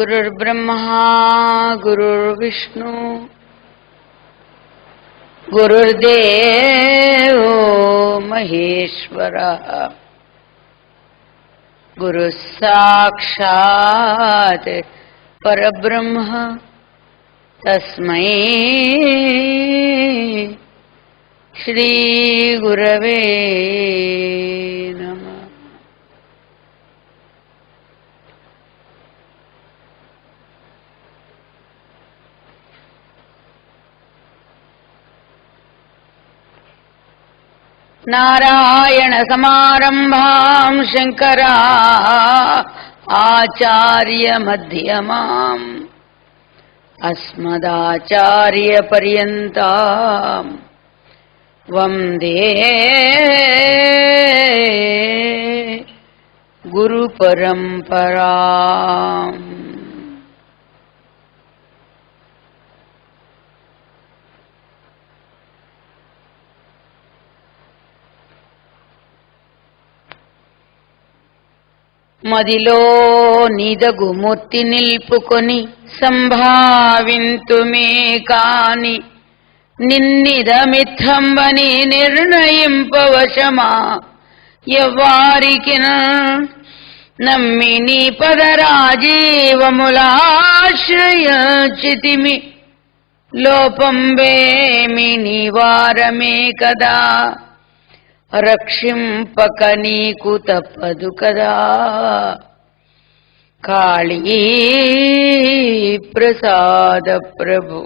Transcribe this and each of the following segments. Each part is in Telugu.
गुरुर्ब्रह्मा गुरुर्विष्णु गुरुर्देवो महेश्वरः गुरुः साक्षात् परब्रह्म तस्मै श्री गुरवे नमः। नारायण समारंभां शंकरा आचार्य मध्यमाम् अस्मदाचार्य पर्यन्तां वंदे गुरु परंपराम्। మదిలో నిదగుముత్తి నిల్పుకొని సంభావింతుమే కాని నిన్నిదమిత్తంబని నిర్ణయింపవశమా ఎవ్వారికి నమ్మి నీ పదరాజీవములాశ్రయించితిమి లోపంబేమి నివారమే కదా రక్షింపక నీకు తప్పదు కదా కాళీ ప్రసాద ప్రభు।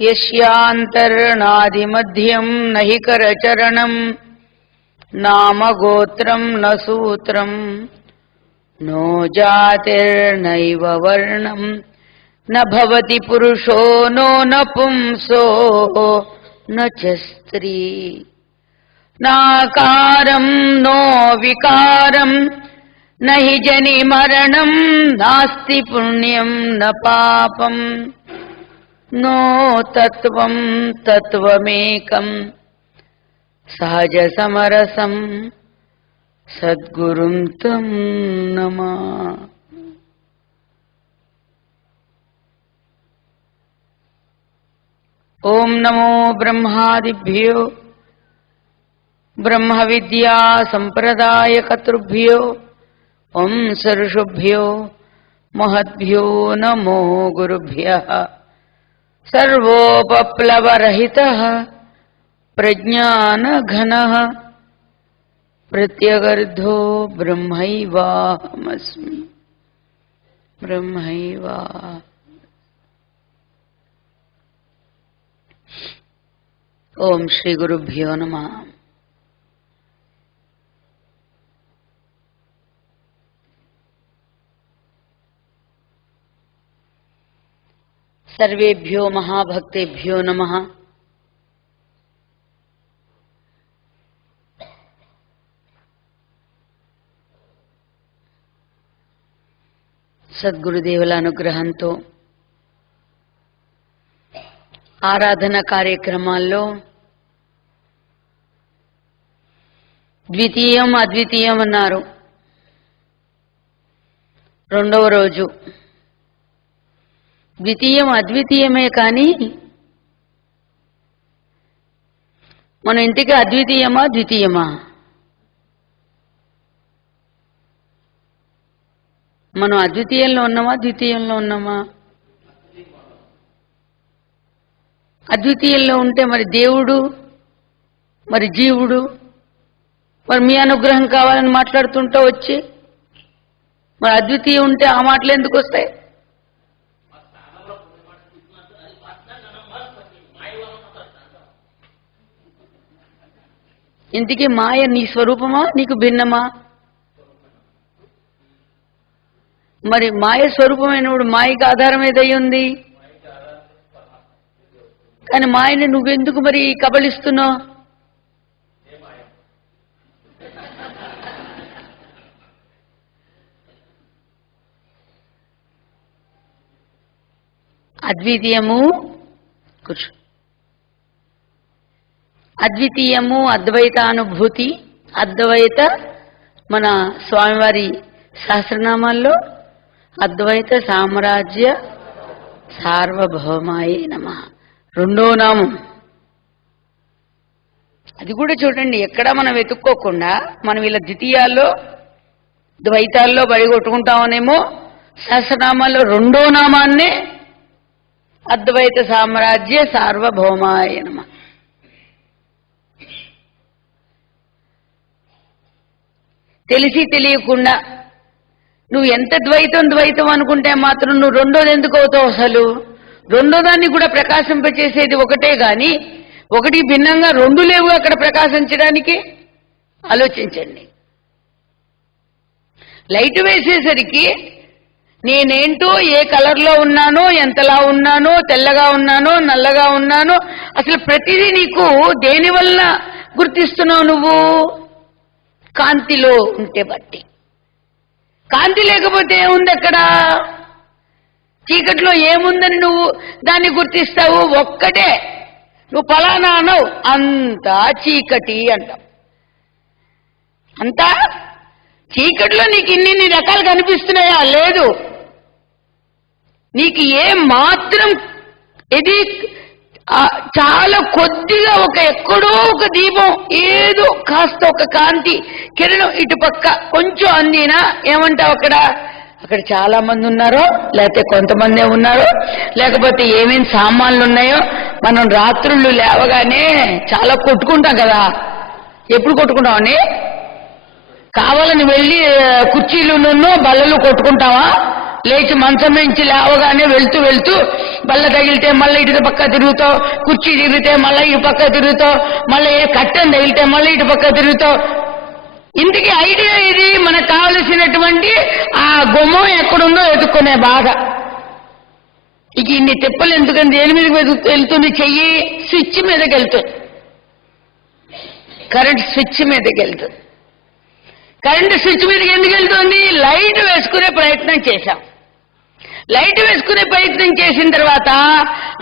యస్యాంతర్నాదిమధ్యం నహి కరచరణం నామగోత్రం న సూత్రం నో జాతిర్నైవ వర్ణం न भवति पुरुषो नो नपुंसो न च स्त्री नाकारं नो विकारं न हि जनि मरणं नास्ति पुण्यं न पापं नो तत्त्वं तत्त्वमेकं सहज समरसं सद्गुरुं तं नमः। ओम नमो ब्रह्मादिभ्यो ब्रह्म विद्या संप्रदाय कर्तृभ्यो ओम ऋषिभ्यो महद्भ्यो नमो गुरुभ्यः। सर्वोपप्लवरहितः प्रज्ञानघनः प्रत्यगर्धो ब्रह्मैवाहमस्मि ब्रह्मैवा। ओम श्री गुरुभ्यो नमः। सर्वेभ्यो महाभक्तेभ्यो नमः। సద్గురుదేవుల అనుగ్రహంతో ఆరాధన కార్యక్రమాల్లో ద్వితీయం అద్వితీయం అన్నారు। రెండవ రోజు ద్వితీయం అద్వితీయమే కానీ మన ఇంటికి అద్వితీయమా ద్వితీయమా? మనం అద్వితీయంలో ఉన్నామా ద్వితీయంలో ఉన్నామా? అద్వితీయంలో ఉంటే మరి దేవుడు మరి జీవుడు మరి మీ అనుగ్రహం కావాలని మాట్లాడుతుంటా వచ్చి మరి అద్వితీయం ఉంటే ఆ మాటలు ఎందుకు వస్తాయి? ఇంతకీ మాయ నీ స్వరూపమా నీకు భిన్నమా? మరి మాయ స్వరూపమైనప్పుడు మాయకి ఆధారం ఏదై ఉంది? కానీ మాయని నువ్వెందుకు మరి కబళిస్తున్నావు? అద్వితీయము కూర్చో అద్వితీయము అద్వైతానుభూతి అద్వైత మన స్వామివారి సహస్రనామాల్లో అద్వైత సామ్రాజ్య సార్వభౌమాయే నమః రెండో నామం. అది కూడా చూడండి, ఎక్కడా మనం వెతుక్కోకుండా మనం ఇలా ద్వితీయాల్లో ద్వైతాల్లో బడి కొట్టుకుంటామనేమో, సహస్రనామాల్లో రెండో నామాన్నే అద్వైత సామ్రాజ్య సార్వభౌమాయ నమః. తెలిసి తెలియకుండా నువ్వు ఎంత ద్వైతం అనుకుంటే మాత్రం నువ్వు రెండోది ఎందుకు అవుతావు? అసలు రెండో దాన్ని కూడా ప్రకాశింపచేసేది ఒకటే గాని ఒకటి భిన్నంగా రెండు లేవు అక్కడ ప్రకాశించడానికి. ఆలోచించండి. లైట్ వేసేసరికి నేనేంటో, ఏ కలర్లో ఉన్నానో, ఎంతలా ఉన్నానో, తెల్లగా ఉన్నానో, నల్లగా ఉన్నానో, అసలు ప్రతిదీ నీకు దేనివల్ల గుర్తిస్తున్నావు? నువ్వు కాంతిలో ఉంటే బట్టి. కాంతి లేకపోతే ఏముంది అక్కడ? చీకట్లో ఏముందని నువ్వు దాన్ని గుర్తిస్తావు? ఒక్కటే. నువ్వు ఫలానా అనవు, అంతా చీకటి అంటావు. అంతా చీకటిలో నీకు ఇన్ని రకాలు కనిపిస్తున్నాయా? లేదు. నీకు ఏ మాత్రం ఇది చాలా కొద్దిగా ఎక్కడో ఒక దీపం, ఏదో కాస్త ఒక కాంతి కిరణం ఇటుపక్క కొంచెం అందినా ఏమంటావు? అక్కడ చాలా మంది ఉన్నారో, లేకపోతే కొంతమంది ఉన్నారో, లేకపోతే ఏమేమి సామాన్లు ఉన్నాయో. మనం రాత్రుళ్ళు లేవగానే చాలా కొట్టుకుంటాం కదా. ఎప్పుడు కొట్టుకుంటామని? కావాలని వెళ్ళి కుర్చీలున్నో బల్లలు కొట్టుకుంటావా? లేచి మంచం నుంచి లేవగానే వెళ్తూ బల్ల తగిలితే మళ్ళీ ఇటు పక్క తిరుగుతావు, కుర్చీ తిరిగితే మళ్ళీ ఇటు పక్క తిరుగుతావు, మళ్ళీ ఏ కట్టెను తగిలితే మళ్ళీ ఇటు పక్క తిరుగుతావు. ఇంతకీ ఐడియా ఇది, మనకు కావలసినటువంటి ఆ గుమ్మం ఎక్కడుందో ఎదుక్కునే బాధ. ఇక ఇన్ని తిప్పలు ఎందుకని? దేని మీదకి వెళ్తుంది? చెయ్యి స్విచ్ మీదకి వెళ్తుంది, కరెంట్ స్విచ్ మీదకి వెళ్తుంది. కరెంటు స్విచ్ మీదకి ఎందుకు వెళ్తుంది? లైట్ వేసుకునే ప్రయత్నం చేశాం. లైట్ వేసుకునే ప్రయత్నం చేసిన తర్వాత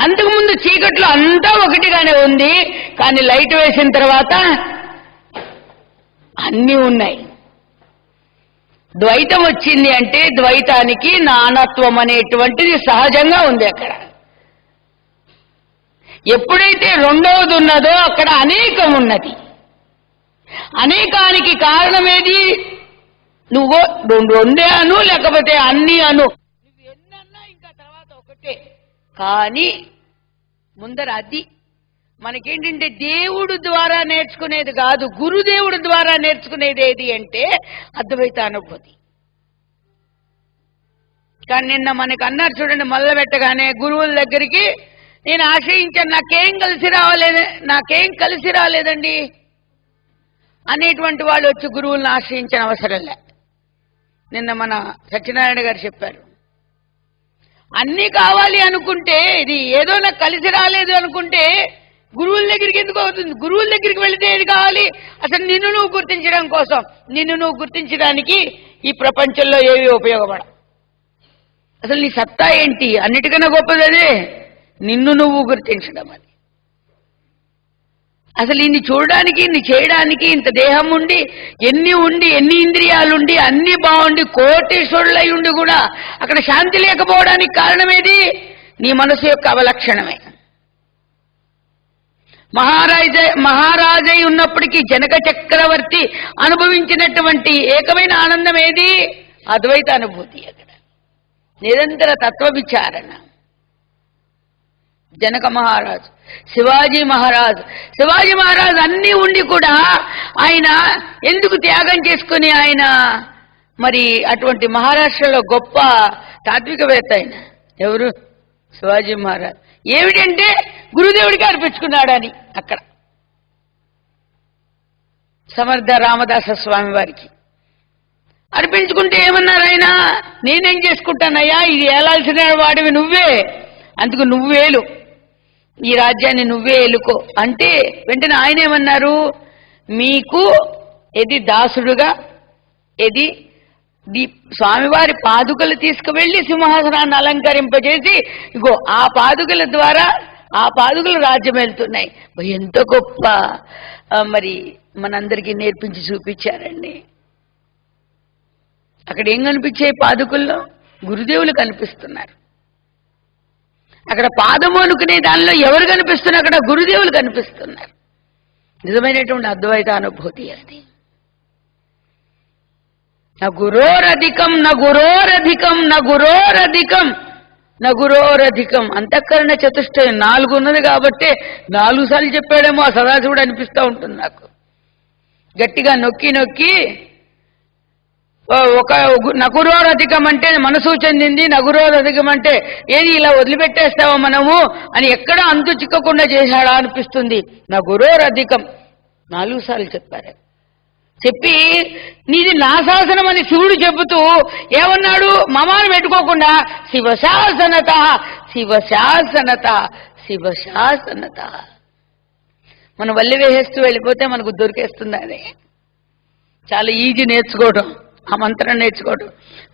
అంతకుముందు చీకట్లో అంతా ఒకటిగానే ఉంది, కానీ లైట్ వేసిన తర్వాత అన్నీ ఉన్నాయి. ద్వైతం వచ్చింది అంటే ద్వైతానికి నానత్వం అనేటువంటిది సహజంగా ఉంది. అక్కడ ఎప్పుడైతే రెండవది ఉన్నదో అక్కడ అనేకం ఉన్నది. అనేకానికి కారణమేది? నువ్వు రెండే అను, లేకపోతే అన్ని అను, నువ్వు ఎన్నన్నా ఇంకా తర్వాత ఒకటే. కానీ ముందర అది మనకేంటంటే దేవుడు ద్వారా నేర్చుకునేది కాదు, గురుదేవుడు ద్వారా నేర్చుకునేది ఏది అంటే అద్వైత అనుభూతి. కానీ నిన్న మనకు అన్నారు చూడండి, మొదలుపెట్టగానే గురువుల దగ్గరికి నేను ఆశ్రయించాను, నాకేం కలిసి రాలేదండి అనేటువంటి వాళ్ళు వచ్చి గురువులను ఆశ్రయించిన అవసరం లే. నిన్న మన సత్యనారాయణ గారు చెప్పారు, అన్నీ కావాలి అనుకుంటే, ఇది ఏదో నాకు కలిసి రాలేదు అనుకుంటే గురువుల దగ్గరికి ఎందుకు అవుతుంది? గురువుల దగ్గరికి వెళితే ఏది కావాలి? అసలు నిన్ను నువ్వు గుర్తించడం కోసం. నిన్ను నువ్వు గుర్తించడానికి ఈ ప్రపంచంలో ఏవి ఉపయోగపడ. అసలు నీ సత్తా ఏంటి? అన్నిటికన్నా గొప్పది అదే, నిన్ను నువ్వు గుర్తించడం. అది అసలు ఇన్ని చూడడానికి, ఇన్ని చేయడానికి ఇంత దేహం ఉండి, ఎన్ని ఇంద్రియాలుండి, అన్ని బాగుండి, కోటీశ్వరులై ఉండి కూడా అక్కడ శాంతి లేకపోవడానికి కారణమేది? నీ మనసు యొక్క అవలక్షణమే. మహారాజై ఉన్నప్పటికీ జనక చక్రవర్తి అనుభవించినటువంటి ఏకమైన ఆనందం ఏది? అద్వైత అనుభూతి. అక్కడ నిరంతర తత్వ విచారణ. జనక మహారాజు, శివాజీ మహారాజు అన్నీ ఉండి కూడా ఆయన ఎందుకు త్యాగం చేసుకుని ఆయన మరి అటువంటి మహారాష్ట్రలో గొప్ప తాత్వికవేత్త ఆయన ఎవరు? శివాజీ మహారాజ్. ఏమిటంటే గురుదేవుడికి అర్పించుకున్నాడని. అక్కడ సమర్థ రామదాస స్వామి వారికి అర్పించుకుంటే ఏమన్నారు ఆయన? నేనేం చేసుకుంటానయ్యా, ఇది ఏలాల్సిన వాడివి నువ్వే, అందుకు నువ్వేలు, ఈ రాజ్యాన్ని నువ్వే ఏలుకో అంటే వెంటనే ఆయన ఏమన్నారు? మీకు ఇది దాసుడుగా, ఇది స్వామివారి పాదుకలు తీసుకువెళ్లి సింహాసనాన్ని అలంకరింపజేసి, ఇగో ఆ పాదుకల ద్వారా ఆ పాదుకలు రాజ్యం వెళ్తున్నాయి. ఎంత గొప్ప మరి మనందరికీ నేర్పించి చూపించారండి. అక్కడ ఏం కనిపించాయి? పాదుకుల్లో గురుదేవులు కనిపిస్తున్నారు. అక్కడ పాదము అనుకునే దానిలో ఎవరు కనిపిస్తున్నారు? అక్కడ గురుదేవులు కనిపిస్తున్నారు. నిజమైనటువంటి అద్వైత అనుభూతి అది. నా గురోరధికం నా గురోరధికం నా గురోరధికం నా గురోరధికం. అంతఃకరణ చతుష్టయం 4 ఉన్నది కాబట్టి 4 సార్లు చెప్పాడేమో ఆ సదాశివుడు అనిపిస్తూ ఉంటుంది నాకు. గట్టిగా నొక్కి నొక్కి ఒక నగురోరధికం అంటే మనసు చెందింది, నగురోరధికం అంటే ఏది ఇలా వదిలిపెట్టేస్తావా మనము అని ఎక్కడ అంతు చిక్కకుండా చేశాడా అనిపిస్తుంది. నగురోరధికం 4 సార్లు చెప్పారు. చెప్పి నీది నా శాసనం అని శివుడు చెబుతూ ఏమన్నాడు? మమాను పెట్టుకోకుండా శివశాసనత శివశాసనత శివశాసనత. మనం వల్లి వేసేస్తూ వెళ్ళిపోతే మనకు దొరికేస్తుంది. అది చాలా ఈజీ నేర్చుకోవడం, ఆ మంత్రం నేర్చుకోవడం.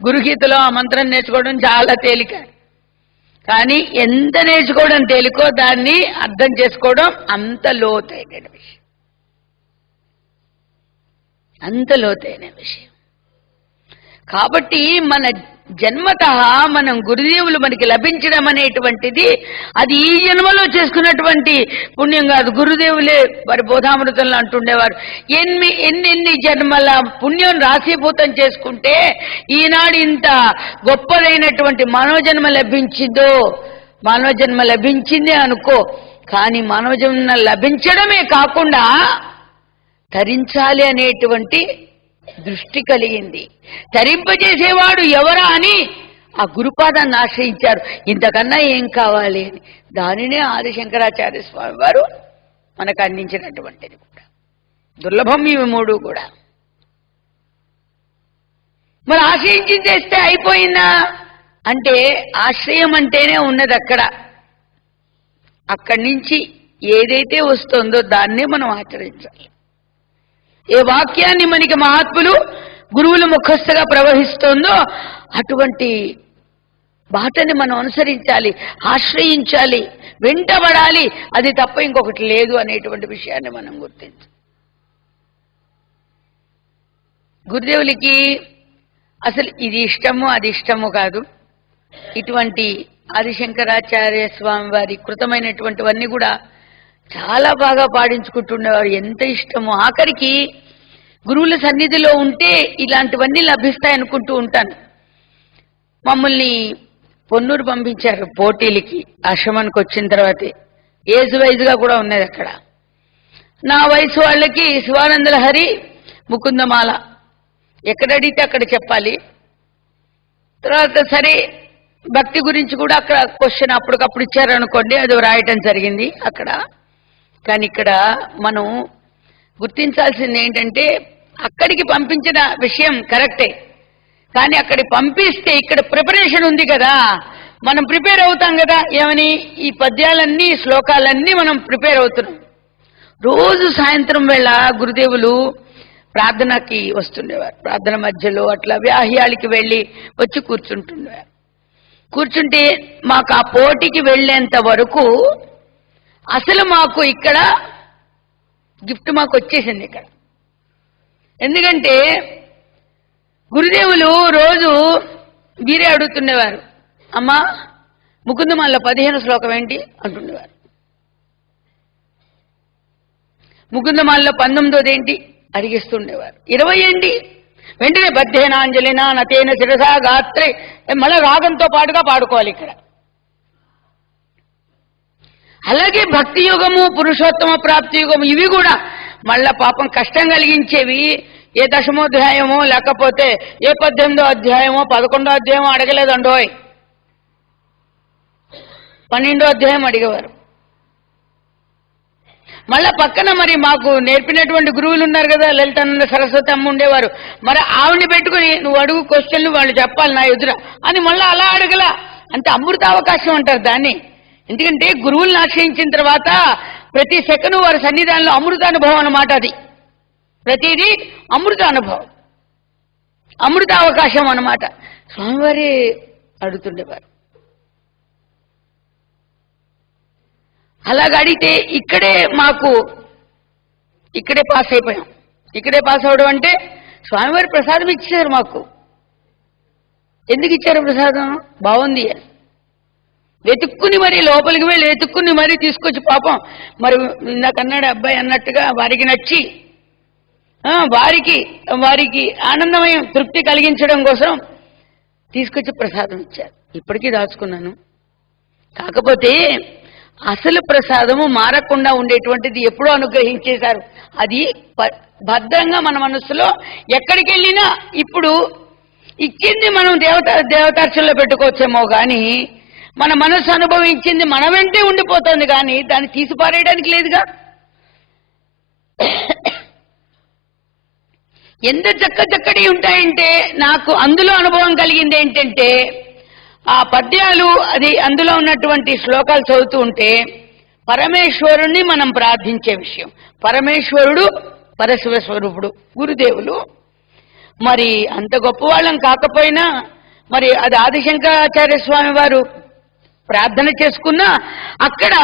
గురుగీతలో ఆ మంత్రం నేర్చుకోవడం చాలా తేలిక. కానీ ఎంత నేర్చుకోవడం తేలికో దాన్ని అర్థం చేసుకోవడం అంత లోతైన విషయం. అంత లోతైన విషయం. కాబట్టి మన జన్మత మనం గురుదేవులు మనకి లభించడం అనేటువంటిది అది ఈ జన్మలో చేసుకున్నటువంటి పుణ్యం కాదు. గురుదేవులే వారి బోధామృతంలో అంటుండేవారు, ఎన్ని జన్మల పుణ్యం రాశీభూతం చేసుకుంటే ఈనాడు ఇంత గొప్పదైనటువంటి మానవజన్మ లభించిందో. మానవజన్మ లభించిందే అనుకో, కానీ మానవజన్మ లభించడమే కాకుండా తరించాలి అనేటువంటి దృష్టి కలిగింది. తరింపజేసేవాడు ఎవరా అని ఆ గురుపాదాన్ని ఆశ్రయించారు. ఇంతకన్నా ఏం కావాలి అని. దానినే ఆదిశంకరాచార్య స్వామి వారు మనకు అందించినటువంటిది కూడా దుర్లభం. ఇవి 3 కూడా మరి ఆశ్రయించి చేస్తే అయిపోయిందా అంటే ఆశ్రయం అంటేనే ఉన్నది అక్కడ. అక్కడి నుంచి ఏదైతే వస్తుందో దాన్నే మనం ఆచరించాలి. ఏ వాక్యాన్ని మనకి మహాత్ములు గురువుల ముఖస్థగా ప్రవహిస్తోందో అటువంటి బాటని మనం అనుసరించాలి, ఆశ్రయించాలి, వెంటబడాలి. అది తప్ప ఇంకొకటి లేదు అనేటువంటి విషయాన్ని మనం గుర్తించాలి. గురుదేవులకి అసలు ఇది ఇష్టము అది ఇష్టము కాదు. ఇటువంటి ఆదిశంకరాచార్య స్వామి వారి కృతమైనటువంటివన్నీ కూడా చాలా బాగా పాడించుకుంటుండేవారు. ఎంత ఇష్టమో. ఆఖరికి గురువుల సన్నిధిలో ఉంటే ఇలాంటివన్నీ లభిస్తాయనుకుంటూ ఉంటాను. మమ్మల్ని పొన్నూరు పంపించారు పోటీలకి. ఆశ్రమానికి వచ్చిన తర్వాతే ఏజ్ వైజ్గా కూడా ఉన్నది అక్కడ. నా వయసు వాళ్ళకి శివానంద లహరి, ముకుందమాల ఎక్కడ అడిగితే అక్కడ చెప్పాలి. తర్వాత సరే భక్తి గురించి కూడా అక్కడ క్వశ్చన్ అప్పటికప్పుడు ఇచ్చారనుకోండి, అది రాయటం జరిగింది అక్కడ. కానీ ఇక్కడ మనం గుర్తించాల్సింది ఏంటంటే అక్కడికి పంపించిన విషయం కరెక్టే, కానీ అక్కడికి పంపిస్తే ఇక్కడ ప్రిపరేషన్ ఉంది కదా, మనం ప్రిపేర్ అవుతాం కదా. ఏమని? ఈ పద్యాలన్నీ శ్లోకాలన్నీ మనం ప్రిపేర్ అవుతున్నాం. రోజు సాయంత్రం వేళ గురుదేవులు ప్రార్థనకి వస్తుండేవారు. ప్రార్థన మధ్యలో అట్లా వ్యాహ్యాలకి వెళ్ళి వచ్చి కూర్చుంటుండేవారు. కూర్చుంటే మాకు ఆ పోటీకి వెళ్ళేంత వరకు అసలు మాకు ఇక్కడ గిఫ్ట్ మాకు వచ్చేసింది ఇక్కడ. ఎందుకంటే గురుదేవులు రోజు వీరే అడుగుతుండేవారు, అమ్మా ముకుందమాల 15 శ్లోకం ఏంటి అంటుండేవారు. ముకుందమాలలో 19ది ఏంటి అడిగిస్తుండేవారు. 20 ఏంటి? వెంటనే బద్ధేనాంజలినా నతేన శిరసా గాత్రే మళ్ళీ రాగంతో పాటుగా పాడుకోవాలి ఇక్కడ. అలాగే భక్తి యుగము, పురుషోత్తమ ప్రాప్తి యుగము ఇవి కూడా మళ్ళా పాపం కష్టం కలిగించేవి. ఏ 10వ అధ్యాయమో లేకపోతే ఏ 18వ అధ్యాయమో 11వ అధ్యాయమో అడగలేదండోయ్, 12వ అధ్యాయం అడిగేవారు. మళ్ళా పక్కన మరి మాకు నేర్పినటువంటి గురువులు ఉన్నారు కదా, లలితానంద సరస్వతి అమ్మ ఉండేవారు. మరి ఆవిడ్ని పెట్టుకుని నువ్వు అడుగు క్వశ్చన్లు వాళ్ళు చెప్పాలి నా ఎదుర అని మళ్ళీ అలా అడగలా. అంటే అమృత అవకాశం అంటారు దాన్ని. ఎందుకంటే గురువులను ఆశ్రయించిన తర్వాత ప్రతి సెకను వారి సన్నిధానంలో అమృతానుభవం అన్నమాట. అది ప్రతిదీ అమృతానుభవం, అమృత అవకాశం అన్నమాట. స్వామివారి అడుగుతుండేవారు. అలాగ అడిగితే ఇక్కడే మాకు ఇక్కడే పాస్ అయిపోయాం. ఇక్కడే పాస్ అవడం అంటే స్వామివారి ప్రసాదం ఇచ్చారు మాకు. ఎందుకు ఇచ్చారు ప్రసాదం? బాగుంది వెతుక్కుని మరి లోపలికి వెళ్ళి వెతుక్కుని మరీ తీసుకొచ్చి పాపం మరి ఇందాకన్నాడు అబ్బాయి అన్నట్టుగా వారికి నచ్చి వారికి ఆనందమయం తృప్తి కలిగించడం కోసం తీసుకొచ్చి ప్రసాదం ఇచ్చారు. ఇప్పటికీ దాచుకున్నాను. కాకపోతే అసలు ప్రసాదము మారకుండా ఉండేటువంటిది ఎప్పుడో అనుగ్రహించేశారు. అది భద్రంగా మన మనస్సులో ఎక్కడికి వెళ్ళినా ఇప్పుడు ఇచ్చింది మనం దేవతార్చనలో పెట్టుకోవచ్చేమో కానీ మన మనస్సు అనుభవించింది మన వెంటే ఉండిపోతుంది కానీ దాన్ని తీసిపారేయడానికి లేదుగా. ఎంత చక్కటి ఉంటాయంటే నాకు అందులో అనుభవం కలిగింది ఏంటంటే ఆ పద్యాలు అది అందులో ఉన్నటువంటి శ్లోకాలు చదువుతూ ఉంటే పరమేశ్వరుణ్ణి మనం ప్రార్థించే విషయం. పరమేశ్వరుడు పరశివ స్వరూపుడు గురుదేవులు. మరి అంత గొప్పవాళ్ళం కాకపోయినా మరి అది ఆదిశంకరాచార్య స్వామి వారు ప్రార్థన చేసుకున్నా అక్కడ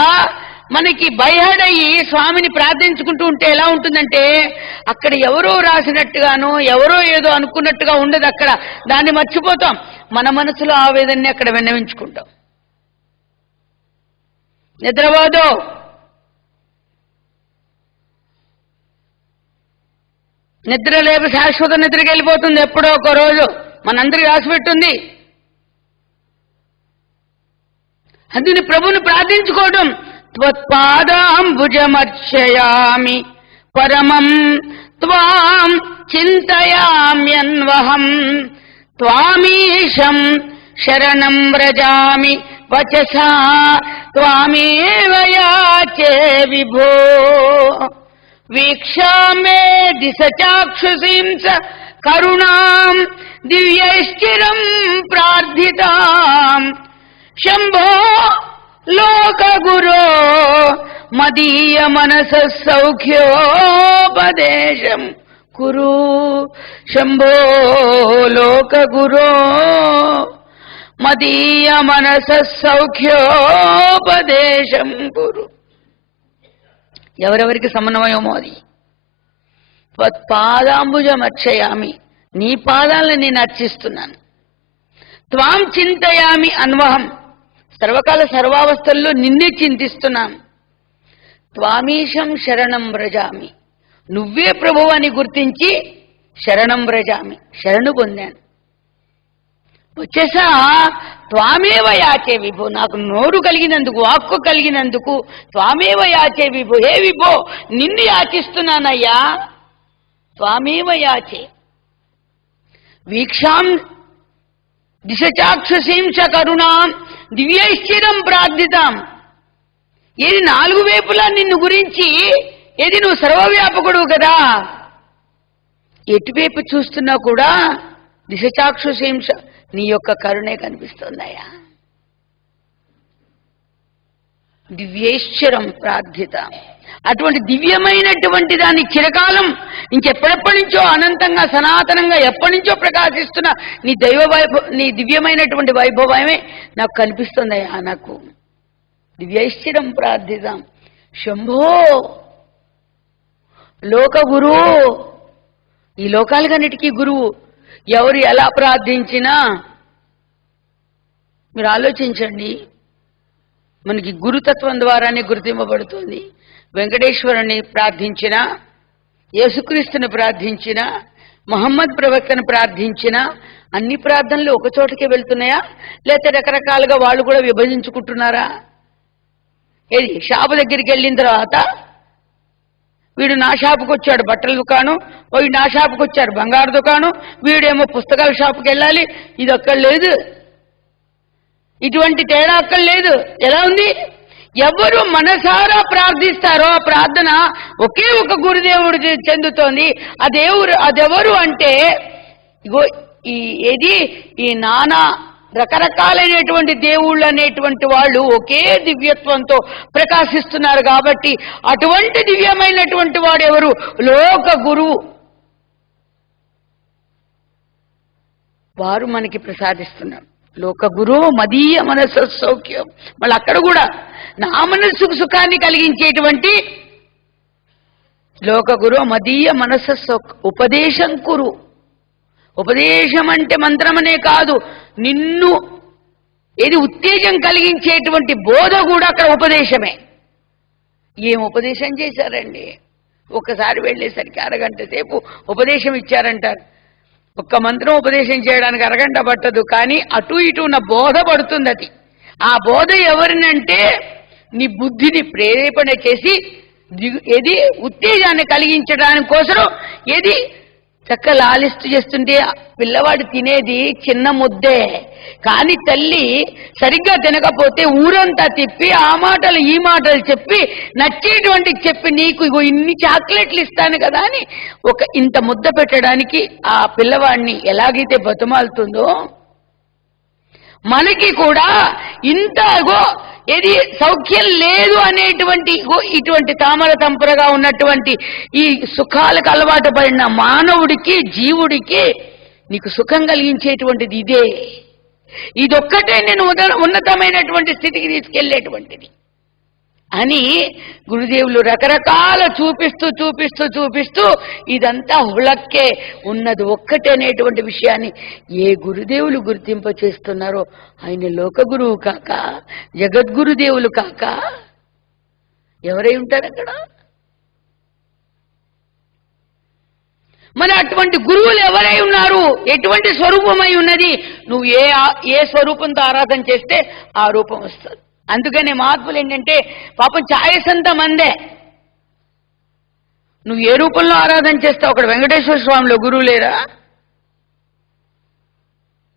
మనకి బైహడయ్యి స్వామిని ప్రార్థించుకుంటూ ఉంటే ఎలా ఉంటుందంటే అక్కడ ఎవరో రాసినట్టుగానో ఎవరో ఏదో అనుకున్నట్టుగా ఉండదు. అక్కడ దాన్ని మర్చిపోతాం. మన మనసులో ఆవేదనని అక్కడ విన్నవించుకుంటాం. నిద్రపోదు, నిద్ర లేపు శాశ్వత నిద్రకి వెళ్ళిపోతుంది ఎప్పుడో ఒక రోజు. మనందరికి రాసిపెట్టుంది. అందుని ప్రభుని ప్రార్థించుకోవడం. త్వత్పాదాంబుజమర్చయామి పరమం త్వాం చింతయామ్యన్వహం త్వామీశం శరణం వ్రజామి వచసా త్వామేవ యాచే విభో వీక్షామే దిశ చాక్షుషీం చ కరుణాం దివ్యైశ్చిరం ప్రార్థితాం శంభో లోకగురో మదీయ మనస సౌఖ్యోపదేశం కురు శంభో లోకగురో మదీయ మనస సౌఖ్యోపదేశం కురు. ఎవరెవరికి సమన్వయమో అది. త్వత్పాదాంబుజమర్చయామి, నీ పాదాలను నేను అర్చిస్తున్నాను. త్వాం చింతయామి అన్వహం, సర్వకాల సర్వావస్థల్లో నిన్నే చింతిస్తున్నాను. త్వామీశం శరణం వ్రజామి, నువ్వే ప్రభువు అని గుర్తించి శరణం వ్రజామి, శరణు పొందాను. వచ్చేసా త్వామేవ యాచే విభో, నాకు నోరు కలిగినందుకు వాక్కు కలిగినందుకు త్వామేవ యాచే విభో, హే విభో నిన్ను యాచిస్తున్నానయ్యా. త్వామేవ యాచే వీక్షాం దిశచాక్షుషీం చ కరుణాం దివ్యైశ్చిరం ప్రార్థితాం. ఏది నాలుగు వైపులా నిన్ను గురించి, ఏది నువ్వు సర్వవ్యాపకుడు కదా, ఎటువైపు చూస్తున్నా కూడా దిశచాక్షుషీం నీ యొక్క కరుణే కనిపిస్తుందయ్యా. దివ్యేశ్వరం ప్రార్థితాం, అటువంటి దివ్యమైనటువంటి దాన్ని చిరకాలం ఇంకెప్పుడెప్పటి నుంచో అనంతంగా సనాతనంగా ఎప్పటి నుంచో ప్రకాశిస్తున్న నీ దివ్యమైనటువంటి వైభవమే నాకు కనిపిస్తుందయ్యా. నాకు దివ్యైశ్చిరం ప్రార్థితాం శంభో లోక గురువు, ఈ లోకాలకన్నిటికీ గురువు. ఎవరు ఎలా ప్రార్థించినా మీరు ఆలోచించండి, మనకి గురుతత్వం ద్వారానే గుర్తింపబడుతుంది. వెంకటేశ్వరుని ప్రార్థించినా, యేసుక్రీస్తుని ప్రార్థించినా, మహమ్మద్ ప్రవక్తను ప్రార్థించినా అన్ని ప్రార్థనలు ఒక చోటకే వెళ్తున్నాయా, లేకపోతే రకరకాలుగా వాళ్ళు కూడా విభజించుకుంటున్నారా? ఏది షాపు దగ్గరికి వెళ్ళిన తర్వాత వీడు నా షాపుకి వచ్చాడు బట్టల దుకాణం, వీడు నా షాపుకి వచ్చారు బంగారు దుకాణం, వీడేమో పుస్తకాల షాపుకి వెళ్ళాలి. ఇది అక్కడ లేదు, ఇటువంటి తేడా అక్కడ లేదు. ఎలా ఉంది? ఎవరు మనసారా ప్రార్థిస్తారో ఆ ప్రార్థన ఒకే ఒక గురుదేవుడు చెందుతోంది. అదెవరు అంటే ఇగో ఈ నానా రకరకాలైనటువంటి దేవుళ్ళు అనేటువంటి వాళ్ళు ఒకే దివ్యత్వంతో ప్రకాశిస్తున్నారు. కాబట్టి అటువంటి దివ్యమైనటువంటి వాడు ఎవరు? లోక గురువు. వారు మనకి ప్రసాదిస్తున్నారు. లోక గురువు మదీయ మనస్సు సౌఖ్యం. మళ్ళీ అక్కడ కూడా నా మనస్సుకు సుఖాన్ని కలిగించేటువంటి లోకగురు మదీయ మనస్సు ఉపదేశం కురు. ఉపదేశం అంటే మంత్రమనే కాదు, నిన్ను ఏది ఉత్తేజం కలిగించేటువంటి బోధ కూడా అక్కడ ఉపదేశమే. ఏం ఉపదేశం చేశారండి? ఒక్కసారి వెళ్ళేసరికి అరగంట సేపు ఉపదేశం ఇచ్చారంటారు. ఒక్క మంత్రం ఉపదేశం చేయడానికి అరగంట పట్టదు, కానీ అటు ఇటు ఉన్న బోధ పడుతుంది. అది ఆ బోధ ఎవరినంటే నీ బుద్ధిని ప్రేరేపణ చేసి ఏది ఉత్తేజాన్ని కలిగించడానికి కోసం ఏది చక్క లాలిస్తూ చేస్తుంటే పిల్లవాడు తినేది చిన్న ముద్దే, కానీ తల్లి సరిగ్గా తినకపోతే ఊరంతా తిప్పి ఆ మాటలు ఈ మాటలు చెప్పి నచ్చేటువంటి చెప్పి నీకు ఇగో ఇన్ని చాక్లెట్లు ఇస్తాను కదా అని ఒక ఇంత ముద్ద పెట్టడానికి ఆ పిల్లవాడిని ఎలాగైతే బతుమాలుతుందో మనకి కూడా ఇంతగో ఏది సౌఖ్యం లేదు అనేటువంటి ఇటువంటి తామర తంపరగా ఉన్నటువంటి ఈ సుఖాలకు అలవాటు పడిన మానవుడికి జీవుడికి నీకు సుఖం కలిగించేటువంటిది ఇదే. ఇదొక్కటే నేను ఉన్నతమైనటువంటి స్థితికి తీసుకెళ్లేటువంటిది అని గురుదేవులు రకరకాల చూపిస్తూ చూపిస్తూ చూపిస్తూ ఇదంతా హుళక్కే ఉన్నది ఒక్కటే అనేటువంటి విషయాన్ని ఏ గురుదేవులు గుర్తింప చేస్తున్నారో ఆయన లోకగురువు కాక జగద్గురుదేవులు కాక ఎవరై ఉంటారు అక్కడ? మరి అటువంటి గురువులు ఎవరై ఉన్నారు? ఎటువంటి స్వరూపమై ఉన్నది? నువ్వు ఏ స్వరూపంతో ఆరాధన చేస్తే ఆ రూపం వస్తుంది. అందుకనే మహాత్ములు ఏంటంటే పాపం ఛాయస్ అంతా మందే. నువ్వు ఏ రూపంలో ఆరాధన చేస్తావు? అక్కడ వెంకటేశ్వర స్వామిలో గురువు లేరా?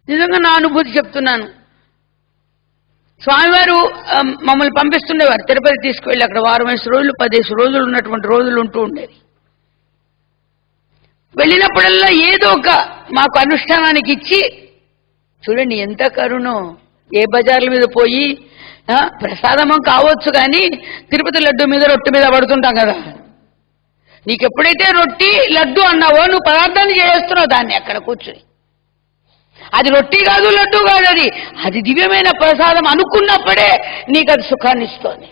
నిజంగా నా అనుభూతి చెప్తున్నాను. స్వామివారు మమ్మల్ని పంపిస్తుండేవారు తిరుపతి తీసుకువెళ్ళి, అక్కడ 5 రోజులు 10 రోజులు ఉన్నటువంటి రోజులు ఉంటూ ఉండేది. వెళ్ళినప్పుడల్లా ఏదో ఒక మాకు అనుష్ఠానానికి ఇచ్చి, చూడండి ఎంత కరుణో, ఏ బజార్ల మీద పోయి ప్రసాదమం కావచ్చు కానీ తిరుపతి లడ్డు మీద రొట్టె మీద పడుతుంటాం కదా. నీకు ఎప్పుడైతే రొట్టి లడ్డు అన్నావో నువ్వు పదార్థాన్ని చేస్తున్నావు దాన్ని అక్కడ కూర్చుని. అది రొట్టి కాదు, లడ్డు కాదు, అది దివ్యమైన ప్రసాదం అనుకున్నప్పుడే నీకు అది సుఖాన్ని ఇస్తోంది.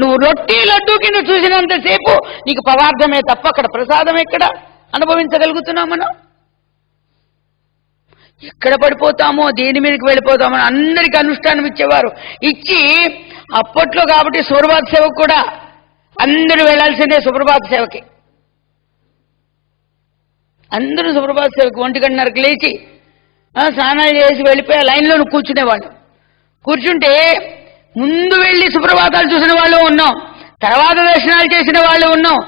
నువ్వు రొట్టి లడ్డూకి నువ్వు చూసినంతసేపు నీకు పదార్థమే తప్ప అక్కడ ప్రసాదం ఎక్కడ అనుభవించగలుగుతున్నాం? మనం ఎక్కడ పడిపోతామో, దేని మీదకి వెళ్ళిపోతామో అందరికీ అనుష్ఠానం ఇచ్చేవారు. ఇచ్చి అప్పట్లో కాబట్టి సుప్రభాత సేవకు కూడా అందరూ వెళ్లాల్సిందే. సుప్రభాత సేవకి అందరూ సుప్రభాత సేవకి 1:30కి లేచి స్నానాలు చేసి వెళ్ళిపోయి లైన్లో కూర్చునేవాళ్ళు. కూర్చుంటే ముందు వెళ్ళి సుప్రభాతాలు చూసిన వాళ్ళు ఉన్నాం, తర్వాత దర్శనాలు చేసిన వాళ్ళు ఉన్నాం.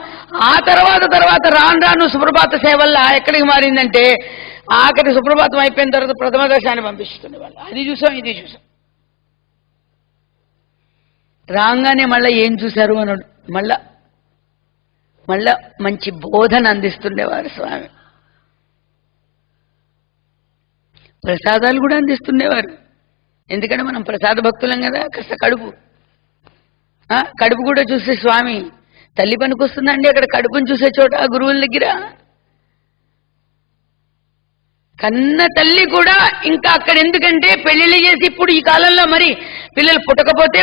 ఆ తర్వాత రాను సుప్రభాత సేవల్లా ఎక్కడికి మారిందంటే ఆఖరి సుప్రభాతం అయిపోయిన తర్వాత ప్రథమ దర్శనాన్ని పంపిస్తుండే వాళ్ళు. అది చూసాం, ఇది చూసాం. రాగానే మళ్ళీ ఏం చూశారు అన్నాడు. మళ్ళా మంచి బోధన అందిస్తుండేవారు స్వామి. ప్రసాదాలు కూడా అందిస్తుండేవారు. ఎందుకంటే మనం ప్రసాద భక్తులం కదా. కాస్త కడుపు కూడా చూసే స్వామి. తల్లి పనికొస్తుందండి అక్కడ కడుపుని చూసే చోట గురువుల దగ్గర. కన్న తల్లి కూడా ఇంకా అక్కడ. ఎందుకంటే పెళ్లిళ్ళు చేసి ఇప్పుడు ఈ కాలంలో మరి పిల్లలు పుట్టకపోతే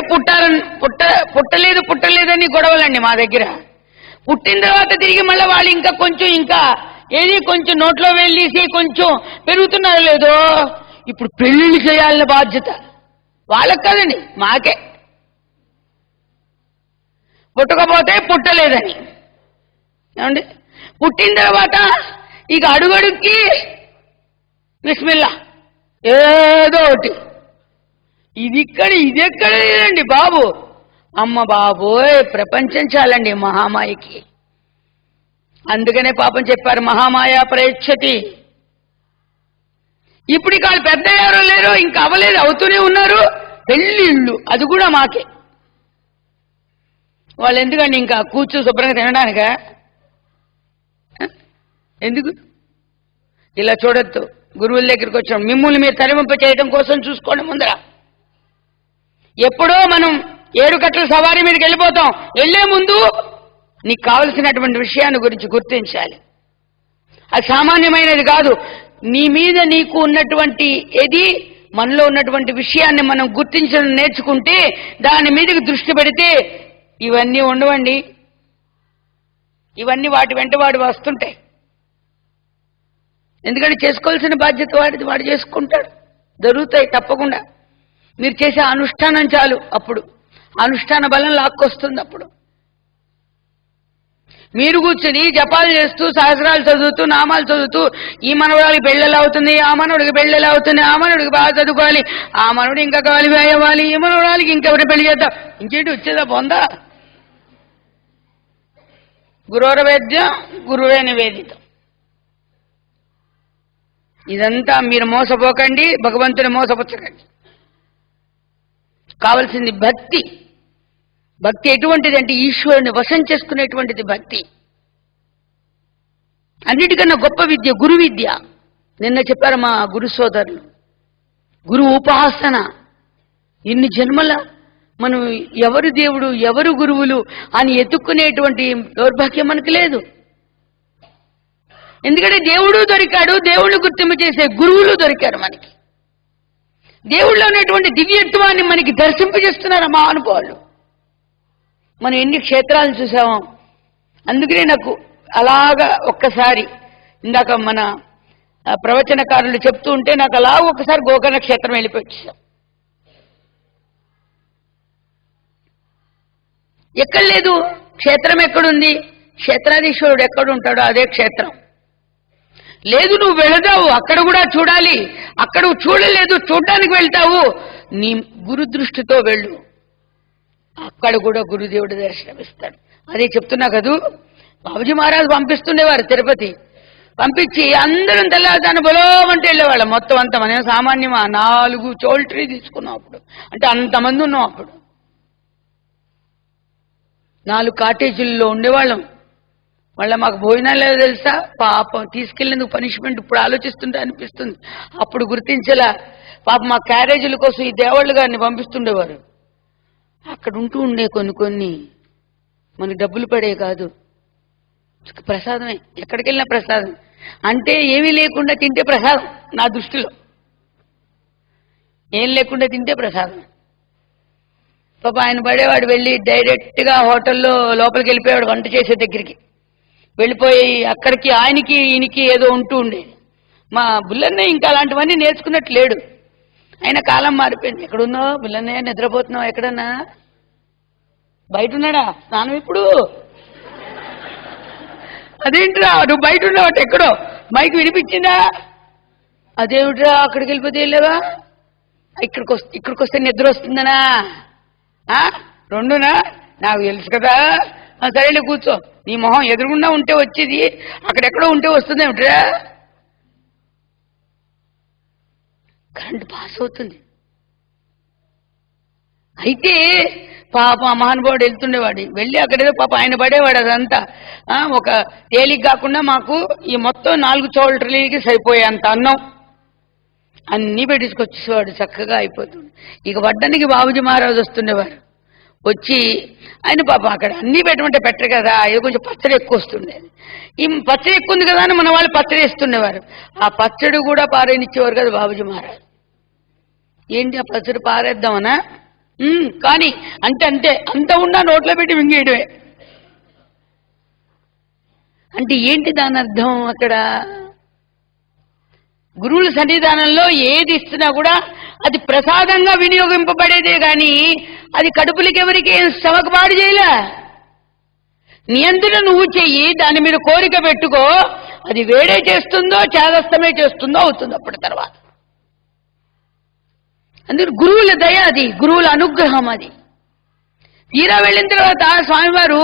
పుట్టలేదని గొడవలండి మా దగ్గర. పుట్టిన తర్వాత తిరిగి మళ్ళీ వాళ్ళు ఇంకా కొంచెం నోట్లో వెళ్ళేసి కొంచెం పెరుగుతున్నారో లేదో ఇప్పుడు పెళ్లిళ్ళు చేయాలన్న బాధ్యత వాళ్ళకి కాదండి, మాకే. పుట్టకపోతే పుట్టలేదని ఏమండి, పుట్టిన తర్వాత ఇక అడుగడుక్కి బిస్మిల్లా ఏదో ఒకటి. ఇది ఎక్కడ లేదండి బాబు. అమ్మ బాబోయ్, ప్రపంచం చాలండి మహామాయకి. అందుకనే పాపం చెప్పారు మహామాయ ప్రయచ్చతి. ఇప్పుడు ఇక వాళ్ళు పెద్ద ఎవరో లేరు, ఇంకా అవ్వలేదు, అవుతూనే ఉన్నారు పెళ్ళిళ్ళు. అది కూడా మాకే. వాళ్ళు ఎందుకండి ఇంకా కూర్చో శుభ్రంగా తినడానికా? ఎందుకు ఇలా చూడొద్దు. గురువుల దగ్గరికి వచ్చాం, మిమ్మల్ని మీరు తరిమింప చేయడం కోసం చూసుకోండి. ముందర ఎప్పుడో మనం 7 కట్ల సవారీ మీదకి వెళ్ళిపోతాం. వెళ్లే ముందు నీకు కావలసినటువంటి విషయాన్ని గురించి గుర్తించాలి. అది సామాన్యమైనది కాదు. నీ మీద నీకు ఉన్నటువంటి మనలో ఉన్నటువంటి విషయాన్ని మనం గుర్తించడం నేర్చుకుంటే, దాని మీదకి దృష్టి పెడితే ఇవన్నీ ఉండవండి. ఇవన్నీ వాటి వెంట వాడు వస్తుంటాయి. ఎందుకంటే చేసుకోవాల్సిన బాధ్యత వాడిది, వాడు చేసుకుంటాడు. జరుగుతాయి తప్పకుండా. మీరు చేసే అనుష్ఠానం చాలు, అప్పుడు అనుష్ఠాన బలం లాక్కొస్తుంది. అప్పుడు మీరు కూర్చుని జపాలు చేస్తూ, సహస్రాలు చదువుతూ, నామాలు చదువుతూ, ఈ మనవడికి పెళ్ళెలా అవుతుంది, ఆ మనవడికి పెళ్ళెలా అవుతుంది, ఆ మనవడికి బాగా చదువుకోవాలి, ఆ మనవడు ఇంకా క్వాలిఫై అవ్వాలి, ఈ మనవడానికి ఇంకెవరి పెళ్లి చేద్దాం, ఇంకేంటి వచ్చేదా పొందా. గురోరవేద్యం గురువే నివేదితం. ఇదంతా మీరు మోసపోకండి, భగవంతుని మోసపుచ్చకండి. కావలసింది భక్తి. భక్తి ఎటువంటిది అంటే ఈశ్వరుని వశం చేసుకునేటువంటిది భక్తి. అన్నిటికన్నా గొప్ప విద్య గురు విద్య. నిన్న చెప్పారు మా గురు సోదరులు, గురు ఉపాసన. ఇన్ని జన్మల మనం ఎవరు దేవుడు, ఎవరు గురువులు అని ఎత్తుక్కునేటువంటి దౌర్భాగ్యం మనకు లేదు. ఎందుకంటే దేవుడు దొరికాడు, దేవుడిని గుర్తింపు చేసే గురువులు దొరికారు మనకి. దేవుళ్ళలో ఉన్నటువంటి దివ్యత్వాన్ని మనకి దర్శింపజేస్తున్నారు మా అనుభవాలు. మనం ఎన్ని క్షేత్రాలను చూసామో. అందుకనే నాకు అలాగా ఒక్కసారి ఇందాక మన ప్రవచనకారులు చెప్తూ ఉంటే నాకు అలా ఒక్కసారి గోకర్ణ క్షేత్రం వెళ్ళిపోయాం. ఎక్కడ లేదు క్షేత్రం, ఎక్కడుంది? క్షేత్రాధీశ్వరుడు ఎక్కడుంటాడో అదే క్షేత్రం. లేదు నువ్వు వెళతావు, అక్కడ కూడా చూడాలి, అక్కడ చూడలేదు చూడటానికి వెళ్తావు, నీ గురు దృష్టితో వెళ్ళు, అక్కడ కూడా గురుదేవుడు దర్శనమిస్తాడు. అదే చెప్తున్నా కదూ. బాబుజీ మహారాజు పంపిస్తుండేవారు తిరుపతి. పంపించి అందరం తెల్లదాన్ని బలోమంటే వెళ్ళేవాళ్ళం. మొత్తం అంత మనం సామాన్యమా 4 చోల్ట్రీ తీసుకున్నాం అప్పుడు. అంటే అంతమంది ఉన్నాం అప్పుడు. 4 కాటేజీల్లో ఉండేవాళ్ళం. మళ్ళీ మాకు భోజనాలు లేదో తెలుసా? పాపం తీసుకెళ్లేందుకు పనిష్మెంట్ ఇప్పుడు ఆలోచిస్తుంటే అనిపిస్తుంది. అప్పుడు గుర్తించేలా పాపం మా క్యారేజీల కోసం ఈ దేవాళ్ళు గారిని పంపిస్తుండేవారు. అక్కడ ఉంటూ ఉండే కొన్ని మనకి డబ్బులు పడే కాదు, ప్రసాదమే. ఎక్కడికి వెళ్ళినా ప్రసాదం. అంటే ఏమీ లేకుండా తింటే ప్రసాదం నా దృష్టిలో. ఏం లేకుండా తింటే ప్రసాదం. పాప ఆయన పడేవాడు వెళ్ళి డైరెక్ట్గా హోటల్లో లోపలికి వెళ్ళిపోయాడు వంట చేసే దగ్గరికి. వెళ్ళిపోయి అక్కడికి ఆయనకి ఈయనకి ఏదో ఉంటూ ఉండేది. మా బుల్లన్నయ్య ఇంకా అలాంటివన్నీ నేర్చుకున్నట్టు లేడు. ఆయన కాలం మారిపోయింది. ఎక్కడున్నావు బుల్లన్నయ్య? నిద్రపోతున్నావు ఎక్కడన్నా? బయట ఉన్నాడా? స్నానం ఇప్పుడు? అదేంట్రా నువ్వు బయట ఉన్నావట ఎక్కడో, మైక్ వినిపించిందా? అదేమిట్రా అక్కడికి వెళ్ళిపోతే వెళ్ళావా? ఇక్కడికి వస్తే నిద్ర వస్తుందనా? రెండునా? నాకు తెలుసు కదా. సరేలే కూర్చో. నీ మొహం ఎదురుగుండా ఉంటే వచ్చేది, అక్కడెక్కడో ఉంటే వస్తుందేమిట్రా? కరెంట్ పాస్ అవుతుంది. అయితే పాప మహానుభావుడు వెళ్తుండేవాడు. వెళ్ళి అక్కడేదో పాప ఆయన పడేవాడు. అదంతా ఒక తేలిక కాకుండా మాకు ఈ మొత్తం 4 చోల్ట్రీలకి సరిపోయే అంత అన్నం అన్నీ పెట్టించుకొచ్చేవాడు. చక్కగా అయిపోతుంది. ఇక వడ్డానికి బాబుజీ మహారాజు వస్తుండేవారు. వచ్చి ఆయన పాప అక్కడ అన్నీ పెట్టమంటే పెట్టరు కదా, ఏదో కొంచెం పచ్చడి ఎక్కువ వస్తుండేది. ఈ పచ్చడి ఎక్కువ ఉంది కదా అని మన వాళ్ళు పచ్చడి వేస్తుండేవారు. ఆ పచ్చడి కూడా పారేనిచ్చేవారు కదా బాబుజీ మహారాజు. ఏంటి ఆ పచ్చడి పారేద్దామనా? కానీ అంతే అంత ఉన్నా నోట్లో పెట్టి మింగేయడమే. అంటే ఏంటి దాని అర్థం? అక్కడ గురువుల సన్నిధానంలో ఏది ఇస్తున్నా కూడా అది ప్రసాదంగా వినియోగింపబడేదే గాని అది కడుపులకి ఎవరికి ఏం శ్రమకు పాడు చేయలే. నియంత్రణ నువ్వు చెయ్యి, దాని మీద కోరిక పెట్టుకో, అది వేడే చేస్తుందో చేదస్తమే చేస్తుందో అవుతుంది అప్పటి తర్వాత. అందుకు గురువుల దయ, అది గురువుల అనుగ్రహం. అది తీరా వెళ్ళిన తర్వాత స్వామివారు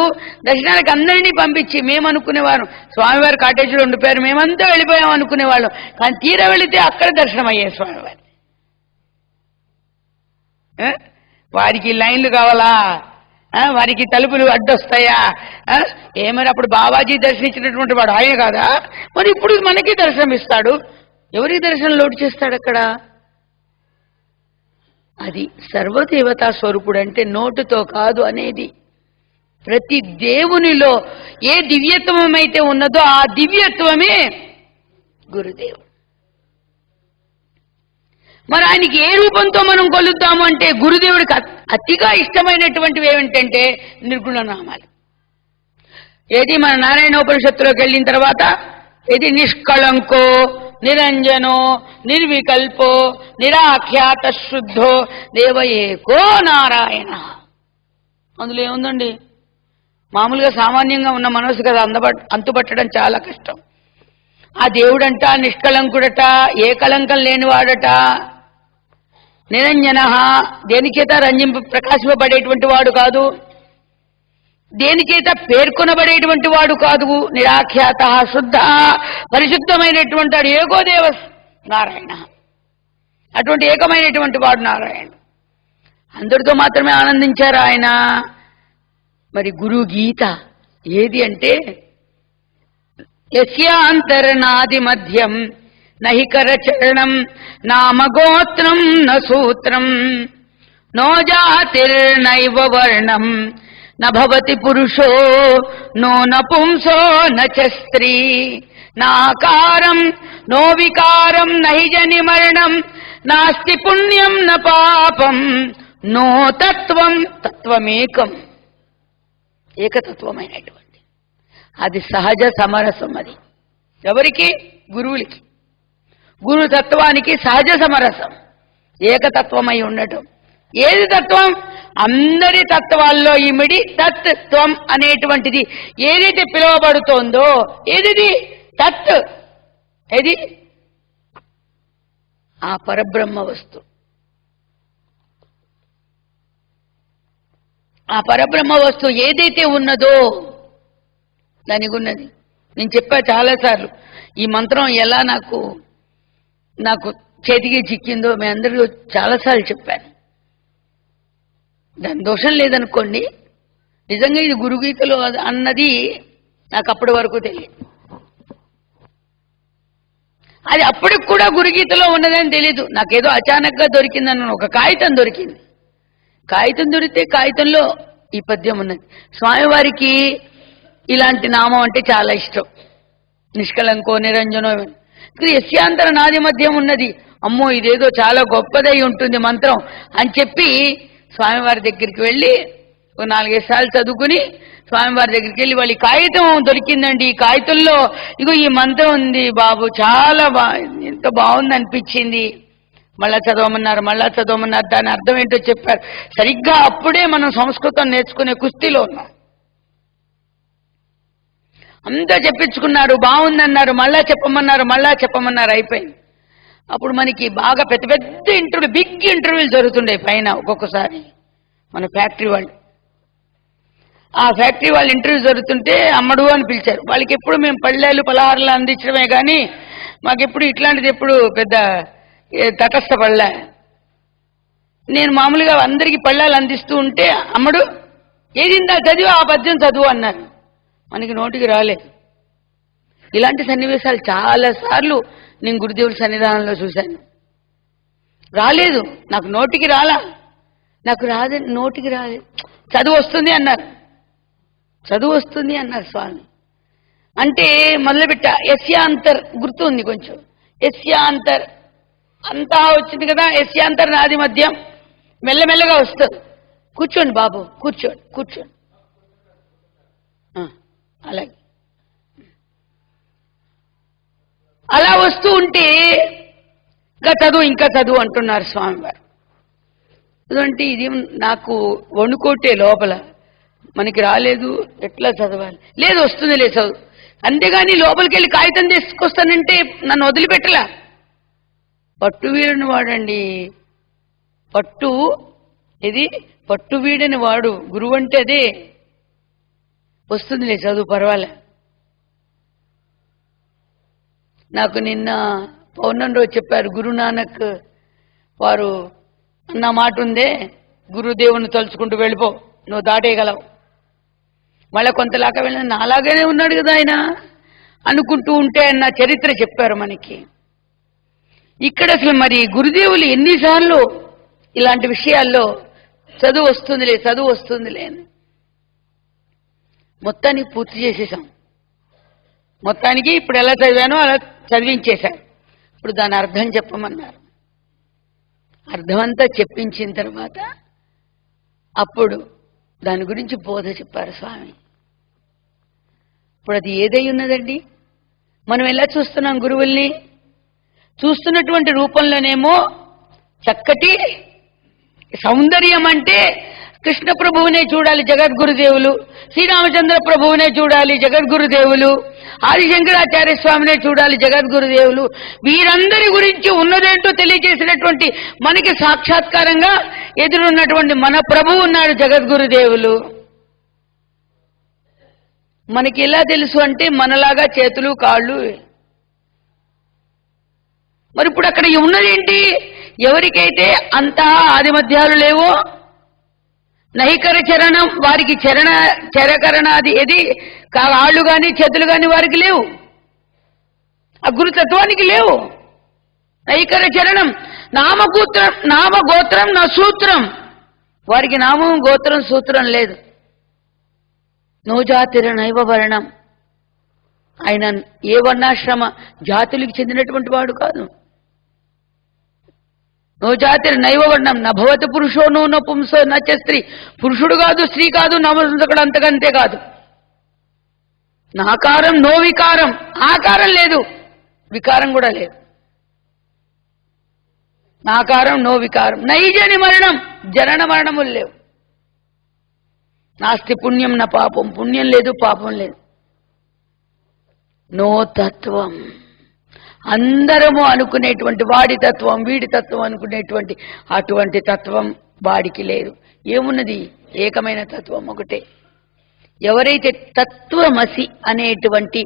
దర్శనానికి అందరినీ పంపించి మేము అనుకునేవారు స్వామివారు కాటేజీలో ఉండిపోయారు, మేమంతా వెళ్ళిపోయాం అనుకునేవాళ్ళం. కానీ తీరా వెళితే అక్కడ దర్శనం అయ్యాయి స్వామివారి. వారికి లైన్లు కావాలా? వారికి తలుపులు అడ్డొస్తాయా? ఏమైనా అప్పుడు బాబాజీ దర్శనించినటువంటి వాడు ఆయన కాదా? మరి ఇప్పుడు మనకి దర్శనం ఇస్తాడు. ఎవరికి దర్శనం లోటు చేస్తాడు అక్కడ? అది సర్వదేవతా స్వరూపుడు. అంటే నోటుతో కాదు అనేది. ప్రతి దేవునిలో ఏ దివ్యత్వం అయితే ఉన్నదో ఆ దివ్యత్వమే గురుదేవుడు. మరి ఆయనకి ఏ రూపంతో మనం కొలుద్దాము అంటే గురుదేవుడికి అతిగా ఇష్టమైనటువంటివి ఏమిటంటే నిర్గుణ నామాలు. ఏది మన నారాయణోపనిషత్తులోకి వెళ్ళిన తర్వాత ఇది నిష్కళంకో నిరంజనో నిర్వికల్పో నిరాఖ్యాత శుద్ధో దేవ ఏకో నారాయణ. అందులో ఏముందండి? మామూలుగా సామాన్యంగా ఉన్న మనసు కదా అంతుపట్టడం చాలా కష్టం. ఆ దేవుడంట నిష్కళంకుడట, ఏ కళంకం లేనివాడట. నిరంజన, దేనిచేత ప్రకాశింపబడేటువంటి వాడు కాదు, దేనిచేత పేర్కొనబడేటువంటి వాడు కాదు. నిరాఖ్యాత శుద్ధ, పరిశుద్ధమైనటువంటి వాడు ఏకోదేవ నారాయణ. అటువంటి ఏకమైనటువంటి వాడు నారాయణ. అందరితో మాత్రమే ఆనందించారు ఆయన. మరి గురు గీత ఏది అంటే యస్యాంతర్నాది మధ్యం నహి కరచరణం నామగోత్రం న సూత్రం నో జాతిర్నైవ వర్ణం నభవతి పురుషో నో నపుంసో నచ స్త్రీ నాకారం నో వికారం నహి జని మరణం నాస్తి పుణ్యం న పాపం నో తత్వం తత్వమేకం. ఏకతత్వమైనటువంటి అది సహజ సమరసం. అది ఎవరికి? గురువులకి. గురు తత్వానికి సహజ సమరసం, ఏకతత్వమై ఉండటం. ఏది తత్వం? అందరి తత్వాల్లో ఇమిడి తత్వం అనేటువంటిది ఏదైతే పిలువబడుతోందో ఏది తత్, ఏది ఆ పరబ్రహ్మ వస్తు. ఆ పరబ్రహ్మ వస్తు ఏదైతే ఉన్నదో దానికి ఉన్నది. నేను చెప్పా చాలాసార్లు, ఈ మంత్రం ఎలా నాకు చేతికి చిక్కిందో మీ అందరికీ చాలాసార్లు చెప్పాను. దాని దోషం లేదనుకోండి, నిజంగా ఇది గురుగీతలో అన్నది నాకు అప్పటి వరకు తెలియదు. అది అప్పటికి కూడా గురుగీతలో ఉన్నదని తెలీదు. నాకేదో అచానక్గా దొరికిందని ఒక కాగితం దొరికింది. కాగితం దొరికితే కాగితంలో ఈ పద్యం ఉన్నది. స్వామివారికి ఇలాంటి నామం అంటే చాలా ఇష్టం. నిష్కలంకో నిరంజనో. యస్యాంతర నాది మధ్యం ఉన్నది. అమ్మో ఇదేదో చాలా గొప్పదై ఉంటుంది మంత్రం అని చెప్పి స్వామివారి దగ్గరికి వెళ్ళి 4-5 సార్లు చదువుకుని స్వామివారి దగ్గరికి వెళ్ళి వాళ్ళు కాగితం దొరికిందండి, ఈ కాగితంలో ఇగో ఈ మంత్రం ఉంది బాబు, చాలా ఎంత బాగుంది అనిపించింది, మళ్ళా చదవమన్నారు. దాని అర్థం ఏంటో చెప్పారు. సరిగ్గా అప్పుడే మనం సంస్కృతం నేర్చుకునే కుస్తీలో ఉన్నాం. అంతా చెప్పించుకున్నారు, బాగుందన్నారు, మళ్ళా చెప్పమన్నారు, అయిపోయింది. అప్పుడు మనకి బాగా పెద్ద పెద్ద ఇంటర్వ్యూ, బిగ్ ఇంటర్వ్యూలు జరుగుతుండే పైన ఒక్కొక్కసారి. మన ఫ్యాక్టరీ వాళ్ళు, ఆ ఫ్యాక్టరీ వాళ్ళు ఇంటర్వ్యూ జరుగుతుంటే అమ్మడు అని పిలిచారు. వాళ్ళకి ఎప్పుడు మేము పళ్ళేలు పలహారాలు అందించడమే కానీ మాకెప్పుడు ఇట్లాంటిది ఎప్పుడు పెద్ద తటస్థపడలే. నేను మామూలుగా అందరికీ పళ్ళాలు అందిస్తూ ఉంటే అమ్మడు ఏదిందా చదివు, ఆ పద్యం చదువు అన్నారు. మనకి నోటికి రాలేదు. ఇలాంటి సన్నివేశాలు చాలాసార్లు నేను గురుదేవుల సన్నిధానంలో చూశాను. రాలేదు, నాకు నోటికి రాలా, నోటికి రాలేదు. చదువు వస్తుంది అన్నారు స్వామి. అంటే మొదలుపెట్ట యస్యాంతర్ గుర్తుంది కొంచెం. యస్యాంతర్ అంతా వచ్చింది కదా, యస్యాంతర్ నాది మధ్యం మెల్లమెల్లగా వస్తుంది. కూర్చోండి బాబు, కూర్చోండి. అలాగే అలా వస్తూ ఉంటే ఇంకా చదువు అంటున్నారు స్వామివారు. ఎందుకంటే ఇది నాకు వణుకోటే లోపల, మనకి రాలేదు ఎట్లా చదవాలి, లేదు వస్తుంది చదువు. అంతేగాని లోపలికి వెళ్ళి కాగితం తీసుకొస్తానంటే నన్ను వదిలిపెట్టలా. పట్టు వీడని వాడండి, పట్టు వీడని వాడు గురువు అంటే అదే. వస్తుందిలే చదువు, పర్వాలే. నాకు నిన్న పౌర్ణమి రోజు చెప్పారు, గురునానక్ వారు అన్న మాట ఉందే, గురుదేవుని తలుచుకుంటూ వెళ్ళిపో, నువ్వు దాటేయగలవు. మళ్ళీ కొంతలాగా వెళ్ళిన నాలాగానే ఉన్నాడు కదా ఆయన అనుకుంటూ ఉంటే అన్న చరిత్ర చెప్పారు మనకి. ఇక్కడ అసలు మరి గురుదేవులు ఎన్నిసార్లు ఇలాంటి విషయాల్లో చదువు వస్తుందిలే అని మొత్తానికి పూర్తి చేసేసాం. మొత్తానికి ఇప్పుడు ఎలా చదివానో అలా చదివించేశారు. ఇప్పుడు దాని అర్థం చెప్పమన్నారు. అర్థమంతా చెప్పించిన తర్వాత అప్పుడు దాని గురించి బోధ చెప్పారు స్వామి. ఇప్పుడు అది ఏదై ఉన్నదండి? మనం ఎలా చూస్తున్నాం గురువుల్ని? చూస్తున్నటువంటి రూపంలోనేమో చక్కటి సౌందర్యం అంటే కృష్ణ ప్రభువునే చూడాలి జగద్గురుదేవులు, శ్రీరామచంద్ర ప్రభువునే చూడాలి జగద్గురుదేవులు, ఆదిశంకరాచార్య స్వామినే చూడాలి జగద్గురుదేవులు. వీరందరి గురించి ఉన్నదేంటో తెలియజేసినటువంటి మనకి సాక్షాత్కారంగా ఎదురున్నటువంటి మన ప్రభువు ఉన్నాడు జగద్గురుదేవులు. మనకి ఎలా తెలుసు అంటే మనలాగా చేతులు కాళ్ళు. మరి ఇప్పుడు అక్కడ ఉన్నదేంటి? ఎవరికైతే అంతా ఆది మధ్యాలు లేవో నహికర చరణం, వారికి చరకరణాది ఏది కాళ్ళు గాని చేతులు గాని వారికి లేవు, ఆ గురుతత్వానికి లేవు. నహికర చరణం నామగోత్రం నా సూత్రం, వారికి నామం గోత్రం సూత్రం లేదు. నోజాతిర నైవ వర్ణం, ఆయన ఏ వర్ణాశ్రమ జాతులకు చెందినటువంటి వాడు కాదు. నో జాతిర్ నైవ వర్ణం నభవతి పురుషో నో నపుంసో నచ స్త్రీ, పురుషుడు కాదు స్త్రీ కాదు నపుంసకుడు అంతకంతే కాదు. నాకారం నో వికారం, ఆకారం లేదు వికారం కూడా లేదు. నాకారం నో వికారం. నైజని మరణం, జనన మరణములు లేవు. నాస్తి పుణ్యం నా పాపం, పుణ్యం లేదు పాపం లేదు. నో తత్వం, అందరము అనుకునేటువంటి వాడి తత్వం వీడి తత్వం అనుకునేటువంటి అటువంటి తత్వం వాడికి లేదు. ఏమున్నది? ఏకమైన తత్వం ఒకటే. ఎవరైతే తత్వమసి అనేటువంటి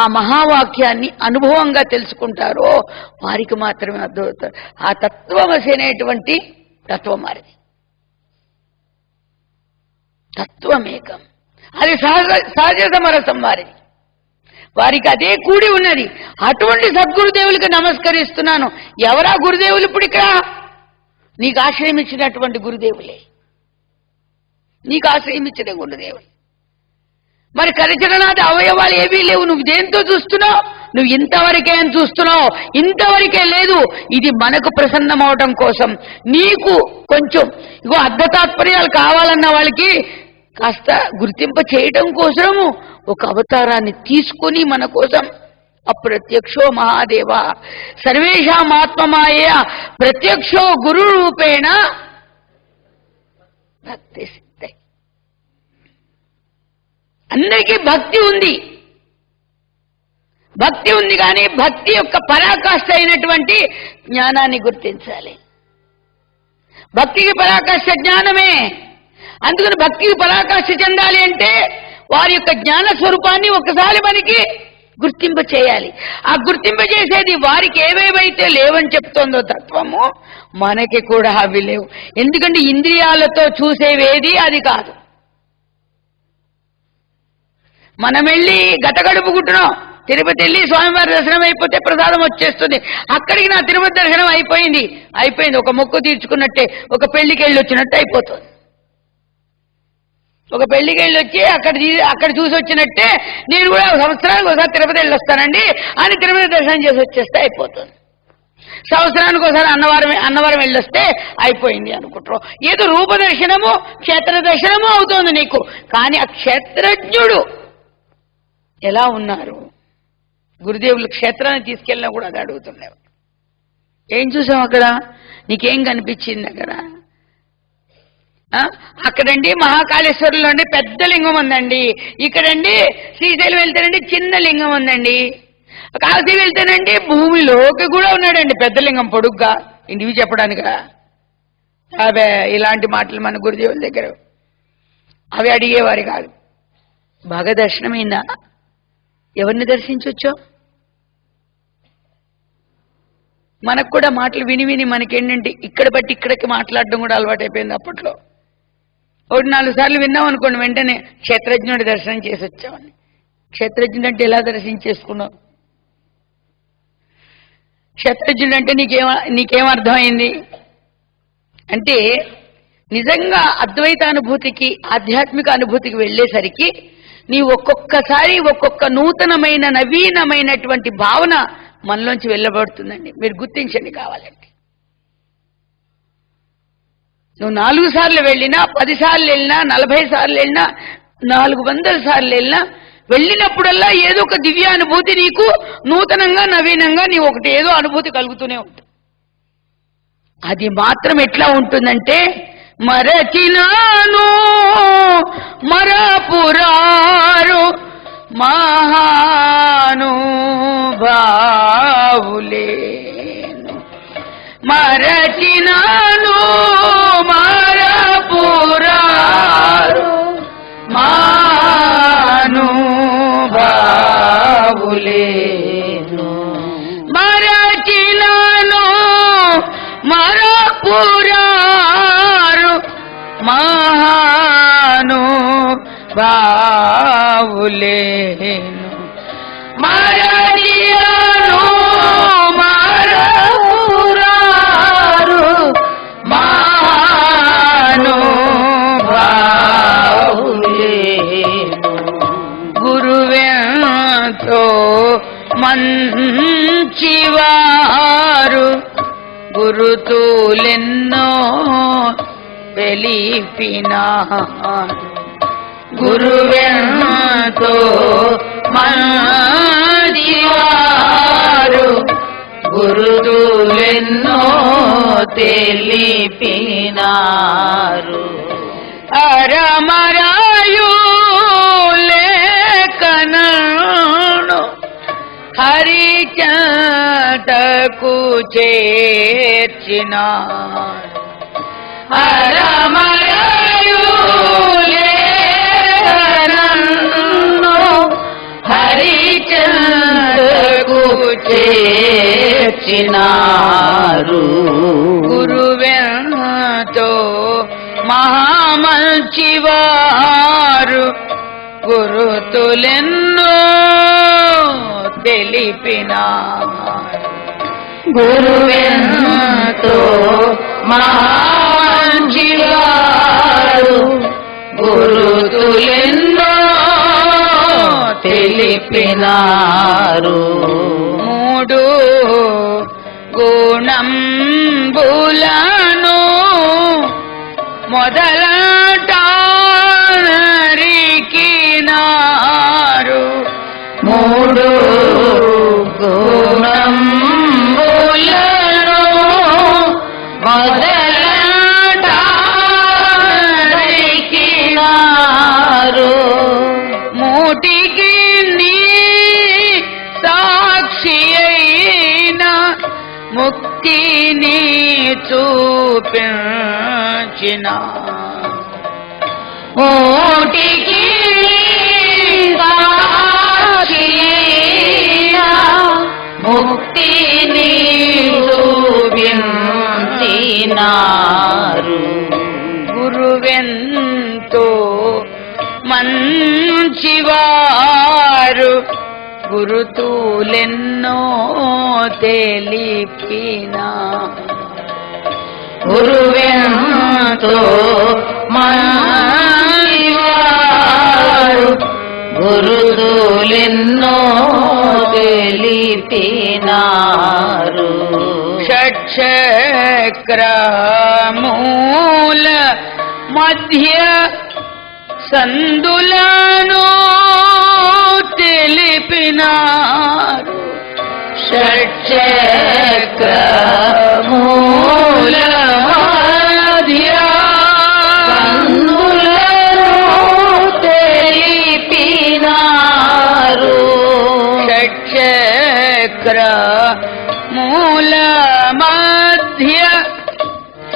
ఆ మహావాక్యాన్ని అనుభవంగా తెలుసుకుంటారో వారికి మాత్రమే అర్థమవుతారు. ఆ తత్వమసి అనేటువంటి తత్వం వారిది. తత్వమేకం, అది సహజ సమరసం వారిది. వారికి అదే కూడి ఉన్నది. అటువంటి సద్గురుదేవులకి నమస్కరిస్తున్నాను. ఎవరా గురుదేవులు? ఇప్పుడు ఇక్కడ నీకు ఆశ్రయం ఇచ్చినటువంటి గురుదేవులే, నీకు ఆశ్రయం ఇచ్చిన గురుదేవులు. మరి కరచరణాది అవయవాలు ఏవీ లేవు. నువ్వు దేంతో చూస్తున్నావు? నువ్వు ఇంతవరకే అని చూస్తున్నావు. ఇంతవరకే లేదు. ఇది మనకు ప్రసన్నమవడం కోసం, నీకు కొంచెం ఇగో అర్ధతాత్పర్యాలు కావాలన్న వాళ్ళకి కాస్త గుర్తింప చేయడం కోసము ఒక అవతారాన్ని తీసుకుని మన కోసం అప్రత్యక్షో మహాదేవ సర్వేషాం ఆత్మమాయ ప్రత్యక్షో గురు రూపేణ భక్తి సిద్ధై. అందరికీ భక్తి ఉంది, భక్తి ఉంది. కానీ భక్తి యొక్క పరాకాష్ఠ అయినటువంటి జ్ఞానాన్ని గుర్తించాలి. భక్తికి పరాకాష్ఠ జ్ఞానమే. అందుకని భక్తికి పరాకాష్ఠ చెందాలి అంటే వారి యొక్క జ్ఞాన స్వరూపాన్ని ఒకసారి మనకి గుర్తింప చేయాలి. ఆ గుర్తింప చేసేది వారికి ఏవేవైతే లేవని చెప్తోందో తత్వము, మనకి కూడా అవి లేవు. ఎందుకంటే ఇంద్రియాలతో చూసేవేది అది కాదు. మనం వెళ్ళి గతగడుపుకుంటున్నాం. తిరుపతి వెళ్ళి స్వామివారి దర్శనం అయిపోతే ప్రసాదం వచ్చేస్తుంది. అక్కడికి నా తిరుపతి దర్శనం అయిపోయింది. ఒక మొక్కు తీర్చుకున్నట్టే, ఒక పెళ్లికి వెళ్ళి వచ్చినట్టు అయిపోతుంది. ఒక పెళ్లికి వెళ్ళి వచ్చి అక్కడ చూసి వచ్చినట్టే నేను కూడా సంవత్సరానికి ఒకసారి తిరుపతి వెళ్ళి వస్తానండి అని తిరుపతి దర్శనం చేసి వచ్చేస్తే అయిపోతుంది. సంవత్సరానికి ఒకసారి అన్నవరం వెళ్ళొస్తే అయిపోయింది అనుకుంటారు. ఏదో రూప దర్శనము క్షేత్ర దర్శనము అవుతోంది నీకు. కానీ ఆ క్షేత్రజ్ఞుడు ఎలా ఉన్నారు? గురుదేవులు క్షేత్రాన్ని తీసుకెళ్ళినా కూడా అది అడుగుతున్నారు. ఏం చూసాం అక్కడ? నీకేం కనిపించింది అక్కడ? అక్కడండి మహాకాళేశ్వరంలో అండి పెద్ద లింగం ఉందండి. ఇక్కడండి శ్రీశైలం వెళ్తేనండి చిన్న లింగం ఉందండి. కాశీ వెళ్తేనండి భూమిలోకి కూడా ఉన్నాడండి పెద్ద లింగం పొడుగ్గా. ఇంటివి చెప్పడానికా? అవే ఇలాంటి మాటలు మన గురుదేవుల దగ్గర అవి అడిగేవారు కాదు. బాగా దర్శనమైందా? ఎవరిని దర్శించొచ్చో? మనకు కూడా మాటలు విని విని మనకేంటంటే ఇక్కడ బట్టి ఇక్కడికి మాట్లాడడం కూడా అలవాటైపోయింది. అప్పట్లో 4 సార్లు విన్నాం అనుకోండి, వెంటనే క్షేత్రజ్ఞుడి దర్శనం చేసి వచ్చామని. క్షేత్రజ్ఞుడు అంటే ఎలా దర్శనం చేసుకున్నావు? క్షేత్రజ్ఞుడు అంటే నీకేం అర్థమైంది అంటే, నిజంగా అద్వైత అనుభూతికి ఆధ్యాత్మిక అనుభూతికి వెళ్ళేసరికి నీ ఒక్కొక్కసారి ఒక్కొక్క నూతనమైన నవీనమైనటువంటి భావన మనలోంచి వెళ్ళబడుతుందండి. మీరు గుర్తించండి కావాలంటే. నువ్వు 4 సార్లు వెళ్ళినా, 10 సార్లు వెళ్ళినా, 40 సార్లు వెళ్ళినా, 400 సార్లు వెళ్ళినా వెళ్ళినప్పుడల్లా ఏదో ఒక దివ్యానుభూతి నీకు నూతనంగా నవీనంగా నీ ఒకటి ఏదో అనుభూతి కలుగుతూనే ఉంటుంది. అది మాత్రం ఎట్లా ఉంటుందంటే మరచినాను మరపురారు మహానుభావులేను, మరచినాను మరపురారు మహానుభావులేను, మరచినాను మరపురారు మహానుభావులేను, మరచినాను మరపురారు మహానుభావులేను. గురువెంతో మంచివారు గురుతులెన్నో వెలిపినారు, గురువెంతో మంచివారు గురుతులెన్నో తెలిపినారు. అరమరాయు లేఖనను హరిచటకు చేర్చినారు, అరమరాయు లేఖనను హరిచటకు చేర్చినారు. గురువెంతో మహామంచివారు గురుతులెన్నో తెలిపినారు, గురువెంతో మహామంచివారు గురుతులెన్నో తెలిపినారు. మూడు గుణంబులను మొదలటారికినారు, మూడు గుణంబులను మొదలటారికినారు. మూటికి నీ సాక్షి అయిన ముక్తిని చూపించిన, మూటికి సాక్షి అయిన ముక్తిని చూపించినారు. గురువెంతో మంచివారు గురుతులెన్నో తెలిపినారు, గురువెంతో మంచివారు గురుతులెన్నో తెలిపినారు. షట్చక్రమూల మధ్య సందులను తెలిపినారు, షట్చక్రమూల మధ్య సందులను తెలిపినారు, షట్చక్రమూల మధ్య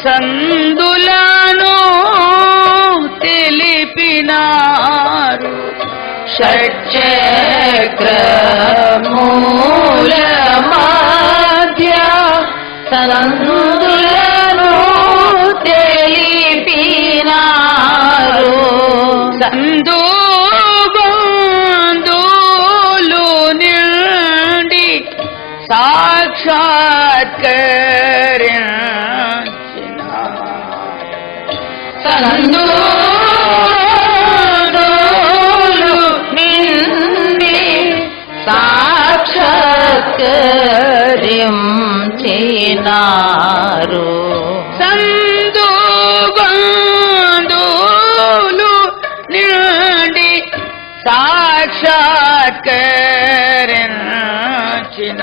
సందులను తెలిపినారు, షట్చక్రమూల మధ్య సందులను తెలిపినారు. సందు బంధులు నిండి సాక్షాత్కరించిన, సందు సాక్షాత్కరించినారు. సందు బంధులు నిండి సాక్షాత్కరించినారు. మరచిన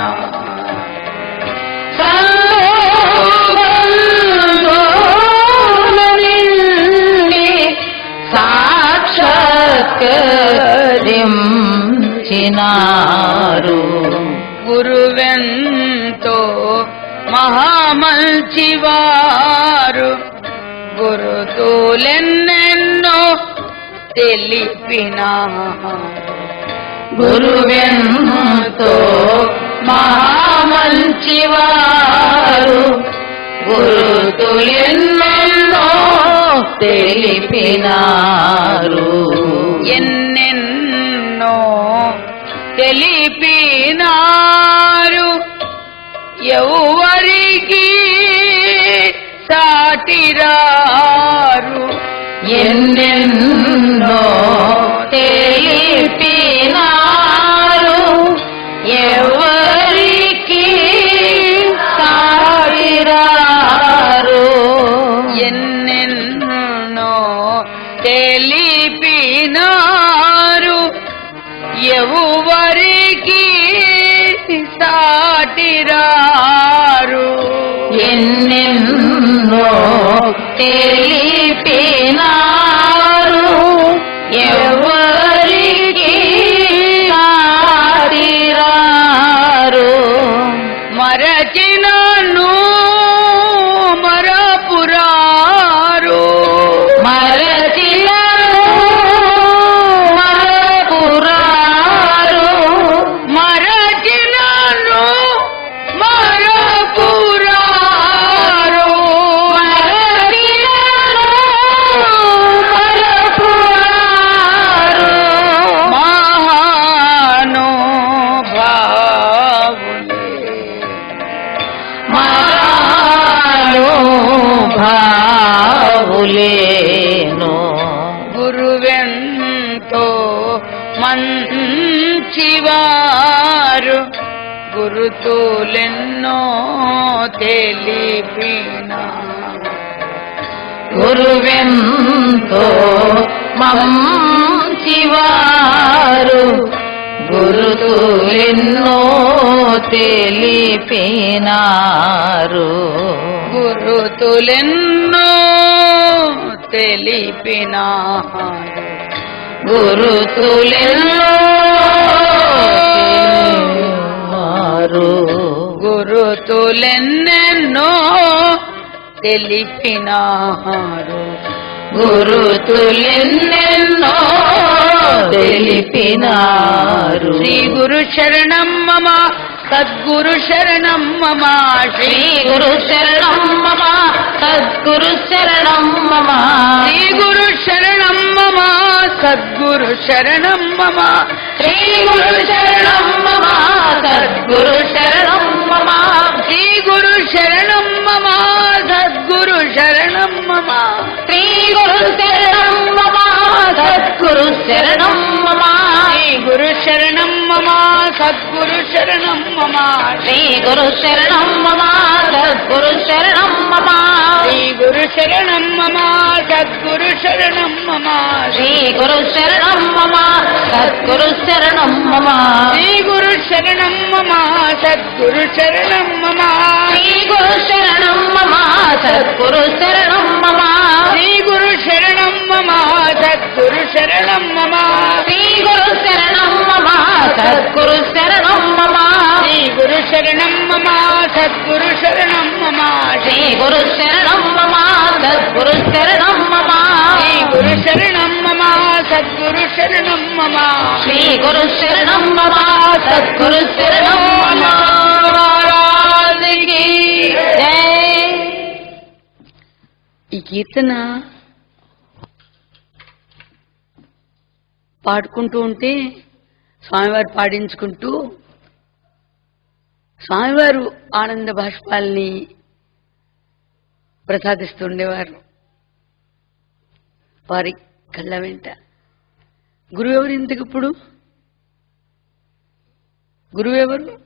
సాక్షాత్కరించినారు. గురువెంతో మహామంచివారు గురుతులెన్నెన్నో తెలిపిన గురువెంతో మహామంచివారు గురుతులెన్నెన్నో తెలిపినారు. ఎన్నెన్నో తెలిపినారు ఎవరికి సాటిరారు. ఎన్నెన్నో తెలిపినారు ఎవరికి సాటిరారు. ఎన్నెన్నో తెలిపినారు ఎవరికి సాటిరారు. ఎన్నెన్నో తెలిపినారు ఎవరికి సాటిరారు. మరచినను మరపురారు మరచినను మరపురారు. మరచినను మరపురారు. మరచినను మరపురారు. మహానుభావులేను. గురువెంతో మంచివారు గురుతులెన్నో తెలిపిన గురువెంతో మంచివారు గురుతులెన్నో తెలిపినారు. గురుతులెన్నో తెలిపినారు. గురుతులెన్నో తెలిపినారు. గురుతులెన్నెన్నో తెలిపినారు. గురుతులెన్నెన్నో తెలిపినారు. శ్రీ గురు శరణం మమ సద్గురు శరణం మమ శ్రీ గురు శరణం మమ సద్గురు శరణం మమ. శ్రీ గురు శరణం మమ సద్గురు శరణం మమ. శ్రీ గురు శరణం మమ సద్గురు శరణం మమ. శ్రీ గురు శరణం మమ సద్గురు శరణం మమ. శ్రీ గురు శరణం మమ సద్గురు శరణం మమ. శ్రీ గురు శరణం మమ సద్గురు శరణం మమ. శ్రీ గురు శరణం మమ సద్గురు శరణం మమ. శ్రీ గురు శరణం మమ సద్గురు శరణం మమ. శ్రీ గురు శరణం మమ సద్గురు శరణం మమ. శ్రీ గురు శరణం మమ సద్గురు శరణం మమ. శ్రీ గురు శరణం మమ సద్గురు శరణం మమ. శ్రీ గురు శరణం మమ సద్గురు శరణం మమ. శ్రీ గురు శరణం మమ సద్గురు శరణం మమ. శ్రీ గురు శరణం మమ సద్గురు శరణం మమ. శ్రీ గురు శరణం మమ సద్గురు శరణం మమ. శ్రీ గురు శరణం మమ సద్గురు శరణం మమ. శ్రీ గురు శరణం మమ సద్గురు శరణం మమ. మహారాజుకి జై. ఈ కీర్తన పాడుకుంటూ ఉంటే స్వామివారు పాడించుకుంటూ స్వామివారు ఆనంద బాష్పాల్ని ప్రసాదిస్తుండేవారు వారి కళ్ళ వెంట. గురువు ఎవరు ఇంతకు ఇప్పుడు? గురువు ఎవరు?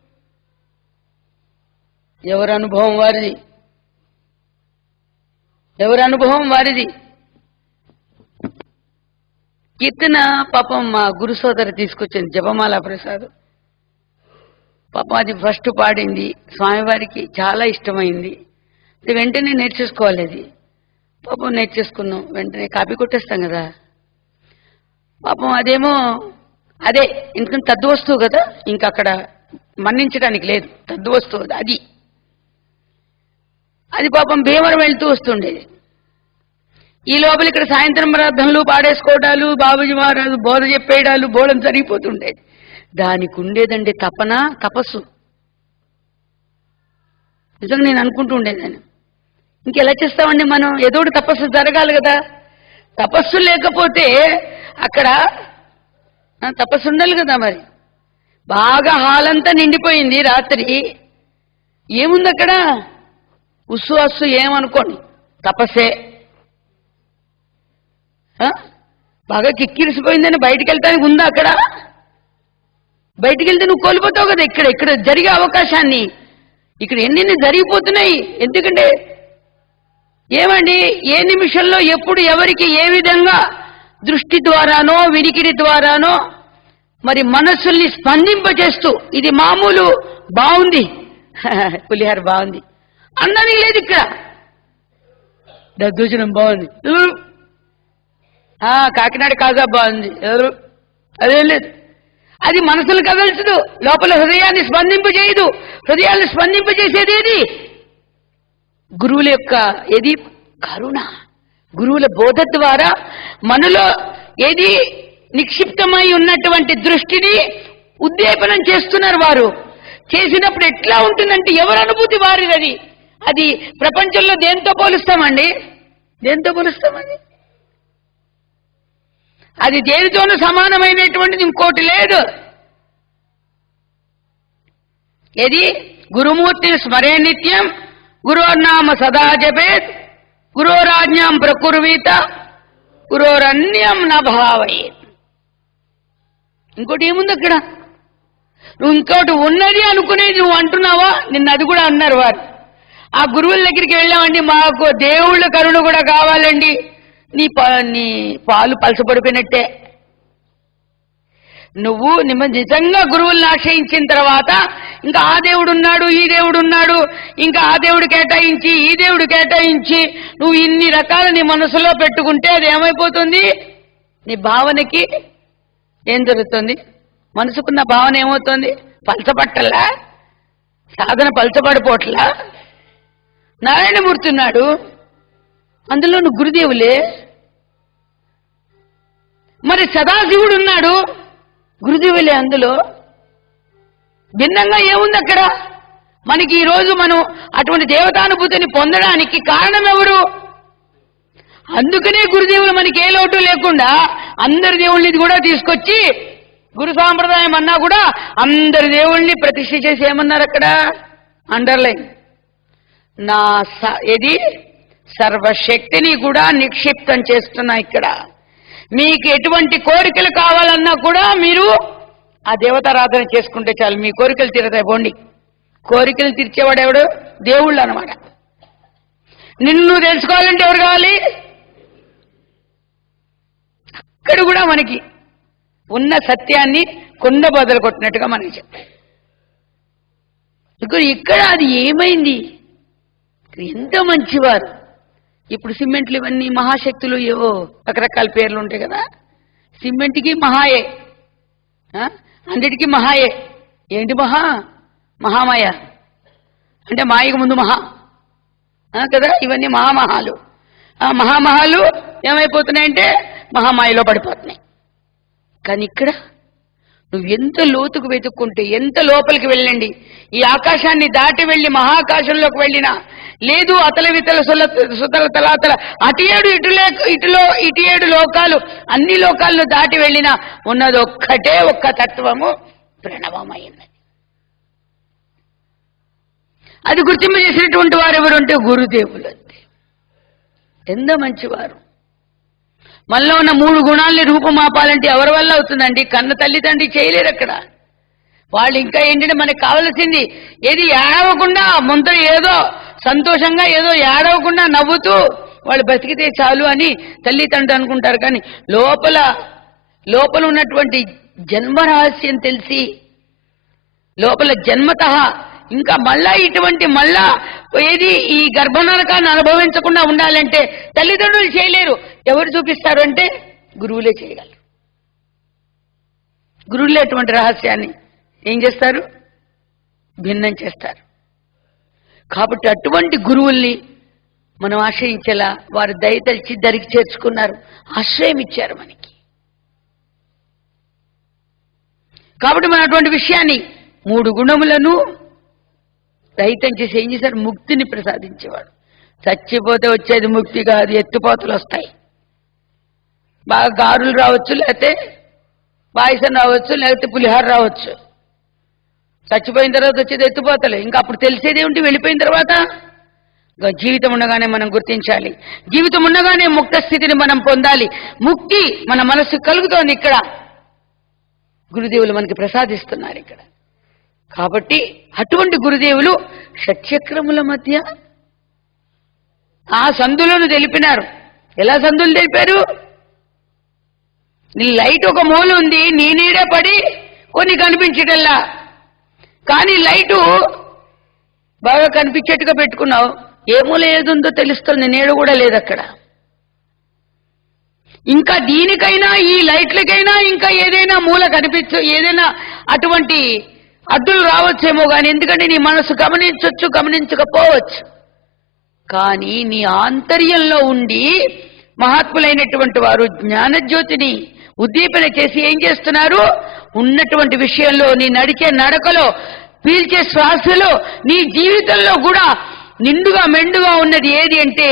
ఎవరి అనుభవం వారిది, ఎవరి అనుభవం వారిది. కీర్తన పాపం మా గురు సోదరు తీసుకొచ్చింది జపమాల ప్రసాద్. పాపం అది ఫస్ట్ పాడింది, స్వామివారికి చాలా ఇష్టమైంది. వెంటనే నేర్చేసుకోవాలి అది. పాపం నేర్చేసుకున్నాం, వెంటనే కాపీ కొట్టేస్తాం కదా. పాపం అదేమో అదే, ఎందుకంటే తద్వస్తువు కదా, ఇంకా అక్కడ మన్నించడానికి లేదు, తద్వస్తువు అది. అది పాపం భీమవరం వెళ్తూ వస్తుండేది. ఈ లోపల ఇక్కడ సాయంత్రం ప్రార్థనలు పాడేసుకోవడాలు, బాబుజీ మహారాజు బోధ చెప్పేయడాలు బోధం జరిగిపోతుండేది. దానికి ఉండేదండి తపన, తపస్సు. నిజంగా నేను అనుకుంటూ ఉండేదాన్ని, ఇంకెలా చేస్తామండి మనం, ఏదో ఒకటి తపస్సు జరగాలి కదా. తపస్సు లేకపోతే అక్కడ తపస్సు ఉండాలి కదా. మరి బాగా హాల్ అంతా నిండిపోయింది రాత్రి, ఏముంది అక్కడ, ఉస్సు అస్సు ఏమనుకోండి, తపస్సే. బాగా కిక్కిరిసిపోయిందని బయటికి వెళ్తానికి ఉందా అక్కడ? బయటికి వెళ్తే నువ్వు కోల్పోతావు కదా. ఇక్కడ జరిగే అవకాశాన్ని, ఇక్కడ ఎన్ని జరిగిపోతున్నాయి. ఎందుకంటే ఏమండి, ఏ నిమిషంలో ఎప్పుడు ఎవరికి ఏ విధంగా దృష్టి ద్వారానో వినికిడి ద్వారానో మరి మనస్సుల్ని స్పందింపజేస్తూ, ఇది మామూలు బాగుంది పులిహార బాగుంది అన్నది లేదు ఇక్కడ. దద్దోజనం బాగుంది, కాకినాడ కాజా బాగుంది, అదేం లేదు. అది మనసును కదల్చదు, లోపల హృదయాన్ని స్పందింపజేయదు. హృదయాన్ని స్పందింపజేసేది ఏది? గురువుల యొక్క ఏది కరుణ. గురువుల బోధ ద్వారా మనలో ఏది నిక్షిప్తమై ఉన్నటువంటి దృష్టిని ఉద్దీపనం చేస్తున్నారు వారు. చేసినప్పుడు ఎట్లా ఉంటుందంటే ఎవరి అనుభూతి వారిది. అది ప్రపంచంలో దేంతో పోలుస్తామండి? దేంతో పోలుస్తామండి? అది దేనితోనూ సమానమైనటువంటిది ఇంకోటి లేదు. ఏది? గురుమూర్తిని స్మరే నిత్యం, గురోర్నామ సదా జపేత్, గురోరాజ్ఞాం ప్రకుర్వీత, గురోరన్యం న భావయేత్. ఇంకోటి ఏముంది అక్కడ? నువ్వు ఇంకోటి ఉన్నది అనుకునేది నువ్వు అంటున్నావా? నిన్న అది కూడా అన్నారు వారు. ఆ గురువుల దగ్గరికి వెళ్ళామండి, మాకు దేవుళ్ళ కరుణ కూడా కావాలండి. నీ పాలు పలసపడిపోయినట్టే. నువ్వు నిజంగా గురువుల్ని ఆశ్రయించిన తర్వాత ఇంకా ఆ దేవుడు ఉన్నాడు, ఈ దేవుడు ఉన్నాడు, ఇంకా ఆ దేవుడు కేటాయించి ఈ దేవుడు కేటాయించి నువ్వు ఇన్ని రకాల నీ మనసులో పెట్టుకుంటే అది ఏమైపోతుంది? నీ భావనకి ఏం జరుగుతుంది? మనసుకున్న భావన ఏమవుతుంది? పలచబట్టలా, సాధన పలచబడిపోట్లా. నారాయణమూర్తి ఉన్నాడు, అందులో నువ్వు గురుదేవులే. మరి సదాశివుడు ఉన్నాడు, గురుదేవులే. అందులో భిన్నంగా ఏముంది అక్కడ? మనకి ఈరోజు మనం అటువంటి దేవతానుభూతిని పొందడానికి కారణం ఎవరు? అందుకనే గురుదేవులు మనకి ఏ లోటు లేకుండా అందరి దేవుళ్ళని కూడా తీసుకొచ్చి, గురు సాంప్రదాయం అన్నా కూడా అందరి దేవుళ్ళని ప్రతిష్ఠ చేసి ఏమన్నారు అక్కడ? అండర్లైన్. నా ఏది సర్వశక్తిని కూడా నిక్షిప్తం చేస్తున్నా ఇక్కడ. మీకు ఎటువంటి కోరికలు కావాలన్నా కూడా మీరు ఆ దేవతారాధన చేసుకుంటే చాలు, మీ కోరికలు తీరతాయి. పోండి. కోరికలు తీర్చేవాడు ఎవడు? దేవుళ్ళు అన్నమాట. నిన్ను తెలుసుకోవాలంటే ఎవరు కావాలి? అక్కడ కూడా మనకి ఉన్న సత్యాన్ని కొండ బదులు కొట్టినట్టుగా మనకి చెప్పారు. ఇక్కడ అది ఏమైంది? ఎంత మంచివారు. ఇప్పుడు సిమెంట్లు ఇవన్నీ మహాశక్తులు, ఏవో రకరకాల పేర్లు ఉంటాయి కదా. సిమెంట్కి మహాయే, అన్నిటికీ మహాయే. ఏంటి మహా? మహామాయ అంటే మాయకు ముందు మహా కదా. ఇవన్నీ మహామహాలు. ఆ మహామహాలు ఏమైపోతున్నాయంటే మహామాయలో పడిపోతున్నాయి. కానీ ఇక్కడ నువ్వు ఎంత లోతుకు వెతుక్కుంటే, ఎంత లోపలికి వెళ్ళండి, ఈ ఆకాశాన్ని దాటి వెళ్ళి మహాకాశంలోకి వెళ్ళినా లేదు, అతల వితల సుతల తలాతల అటు ఏడు ఇటు ఏడు లోకాలు, అన్ని లోకాలను దాటి వెళ్ళినా ఉన్నది ఒక్కటే, ఒక్క తత్వము, ప్రణవమైనది. అది గుర్తింపజేసినటువంటి వారు ఎవరుంటే గురుదేవులు. అంతే. ఎంత మంచివారు. మనలో ఉన్న 3 గుణాలని రూపమాపాలంటే ఎవరి వల్ల అవుతుందండి? కన్న తల్లిదండ్రి చేయలేరు అక్కడ. వాళ్ళు ఇంకా ఏంటంటే మనకు కావలసింది ఏది ఏడవకుండా, ముందర ఏదో సంతోషంగా ఏదో ఏడవకుండా నవ్వుతూ వాళ్ళు బతికితే చాలు అని తల్లిదండ్రులు అనుకుంటారు. కానీ లోపల ఉన్నటువంటి జన్మ రహస్యం తెలిసి లోపల జన్మతః ఇంకా మళ్ళా ఇటువంటి మళ్ళా ఏది ఈ గర్భనరకాన్ని అనుభవించకుండా ఉండాలంటే తల్లిదండ్రులు చేయలేరు. ఎవరు చూపిస్తారు అంటే గురువులే చేయగలరు. గురువులే అటువంటి రహస్యాన్ని ఏం చేస్తారు? భిన్నం చేస్తారు. కాబట్టి అటువంటి గురువుల్ని మనం ఆశ్రయించేలా వారు దయతలిచి దరికి చేర్చుకున్నారు, ఆశ్రయం ఇచ్చారు మనకి. కాబట్టి మన అటువంటి విషయాన్ని 3 గుణములను రహితం చేసి ఏం చేశారు? ముక్తిని ప్రసాదించేవాడు. చచ్చిపోతే వచ్చేది ముక్తి కాదు, ఎత్తుపోతలు వస్తాయి. బాగా గారులు రావచ్చు, లేకపోతే పాయసం రావచ్చు, లేకపోతే పులిహార రావచ్చు. చచ్చిపోయిన తర్వాత వచ్చేది ఎత్తుపోతలే. ఇంకా అప్పుడు తెలిసేది ఏమిటి? వెళ్ళిపోయిన తర్వాత జీవితం ఉండగానే మనం గుర్తించాలి. జీవితం ఉండగానే ముక్త స్థితిని మనం పొందాలి. ముక్తి మన మనస్సు కలుగుతోంది. ఇక్కడ గురుదేవులు మనకి ప్రసాదిస్తున్నారు ఇక్కడ. కాబట్టి అటువంటి గురుదేవులు షట్చక్రముల మధ్య ఆ సందులను తెలిపినారు. ఎలా సందులు తెలిపారు? నీ లైట్ ఒక మూల ఉంది, నీ నీడే పడి కొన్ని కనిపించటల్లా. కానీ లైటు బాగా కనిపించేట్టుగా పెట్టుకున్నావు, ఏ మూల ఏదుందో తెలుస్తుంది, నీడ కూడా లేదు అక్కడ. ఇంకా దీనికైనా ఈ లైట్లకైనా ఇంకా ఏదైనా మూల కనిపించు, ఏదైనా అటువంటి అడ్డులు రావచ్చేమో కానీ, ఎందుకంటే నీ మనసు గమనించవచ్చు, గమనించకపోవచ్చు. కానీ నీ ఆంతర్యంలో ఉండి మహాత్ములైనటువంటి వారు జ్ఞానజ్యోతిని ఉద్దీపన చేసి ఏం చేస్తున్నారు? ఉన్నటువంటి విషయంలో, నీ నడిచే నడకలో, పీల్చే శ్వాసలో, నీ జీవితంలో కూడా నిండుగా మెండుగా ఉన్నది ఏది అంటే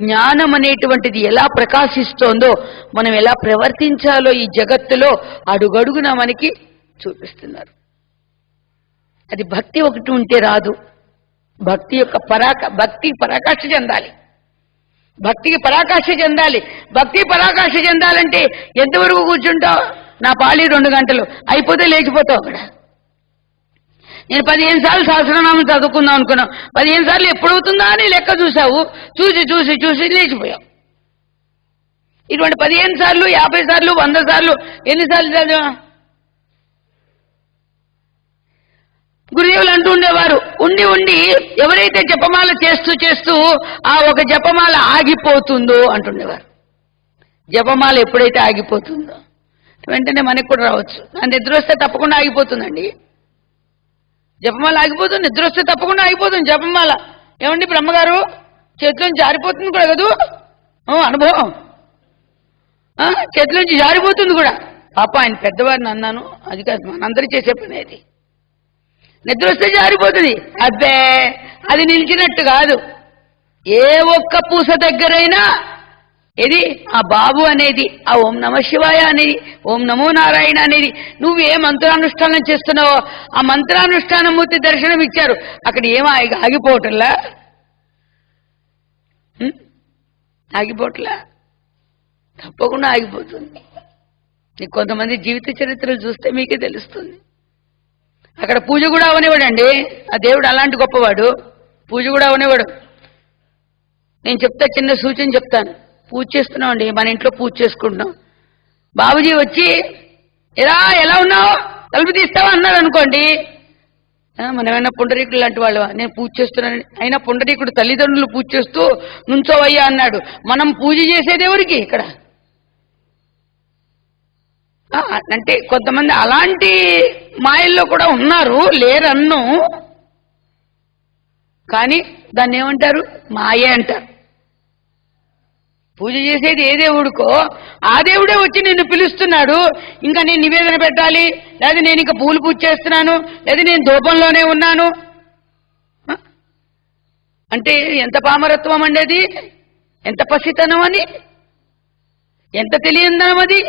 జ్ఞానం అనేటువంటిది ఎలా ప్రకాశిస్తోందో, మనం ఎలా ప్రవర్తించాలో ఈ జగత్తులో అడుగడుగునా మనకి చూపిస్తున్నారు. అది భక్తి ఒకటి ఉంటే రాదు. భక్తి యొక్క భక్తి పరాకాష్ఠ చెందాలి. భక్తికి పరాకాష్ఠ చెందాలి. భక్తి పరాకాష్ఠ చెందాలంటే ఎంతవరకు కూర్చుంటావు? నా పాళీ 2 గంటలు అయిపోతే లేచిపోతావు. అక్కడ నేను 15 సార్లు సహస్రనామం చదువుకుందాం అనుకున్నావు, 15 సార్లు ఎప్పుడవుతుందా అని లెక్క చూసావు, చూసి చూసి చూసి లేచిపోయావు. ఇటువంటి 15 సార్లు, 50 సార్లు, 100 సార్లు ఎన్నిసార్లు చదివా? గురుదేవులు అంటూ ఉండేవారు, ఉండి ఉండి ఎవరైతే జపమాల చేస్తూ చేస్తూ ఆ ఒక జపమాల ఆగిపోతుందో అంటుండేవారు. జపమాల ఎప్పుడైతే ఆగిపోతుందో వెంటనే మనకు కూడా రావచ్చు. నిద్ర వస్తే తప్పకుండా ఆగిపోతుందండి. జపమాల ఆగిపోతుంది, నిద్ర వస్తే తప్పకుండా ఆగిపోతుంది జపమాల. ఏమండి బ్రహ్మగారు, చేతిలోంచి జారిపోతుంది కూడా కదూ, అనుభవం. చేతిలోంచి జారిపోతుంది కూడా. పాప ఆయన పెద్దవారిని అన్నాను, అది కాదు మనందరూ చేసే పని. అది నిద్ర వస్తే జారిపోతుంది. అబ్బే, అది నిలిచినట్టు కాదు. ఏ ఒక్క పూస దగ్గరైనా ఇది ఆ బాబు అనేది, ఆ ఓం నమ శివాయ అనేది, ఓం నమో నారాయణ అనేది, నువ్వు ఏ మంత్రానుష్ఠానం చేస్తున్నావో ఆ మంత్రానుష్ఠానమూర్తి దర్శనం ఇచ్చారు. అక్కడ ఏం ఆగిపోవటంలా? ఆగిపోవట్లా? తప్పకుండా ఆగిపోతుంది. నీకు కొంతమంది జీవిత చరిత్రలు చూస్తే మీకే తెలుస్తుంది. అక్కడ పూజ కూడా అవనివాడండి. ఆ దేవుడు అలాంటి గొప్పవాడు. పూజ కూడా అవనివాడు. నేను చెప్తా, చిన్న సూచన చెప్తాను. పూజ చేస్తున్నాం అండి, మన ఇంట్లో పూజ చేసుకుంటున్నాం. బాబుజీ వచ్చి ఎలా ఉన్నావు, తలుపు తీస్తావా అన్నాడు అనుకోండి, మనం ఏమైనా పుండరీకుడు లాంటి వాళ్ళవా? నేను పూజ చేస్తున్నాను. అయినా పుండరీకుడు తల్లిదండ్రులు పూజ చేస్తూ నుంచోవయ్యా అన్నాడు. మనం పూజ చేసేది ఎవరికి ఇక్కడ? అంటే కొంతమంది అలాంటి మాయల్లో కూడా ఉన్నారు, లేరన్ను. కానీ దాన్ని ఏమంటారు? మాయే అంటారు. పూజ చేసేది ఏ దేవుడికో ఆ దేవుడే వచ్చి నిన్ను పిలుస్తున్నాడు. ఇంకా నేను నివేదన పెట్టాలి, లేదా నేను ఇంకా పూలు పూజ చేస్తున్నాను, లేదా నేను ధూపంలోనే ఉన్నాను అంటే ఎంత పామరత్వం అండి అది, ఎంత పసితనం అని, ఎంత తెలియందనం అది.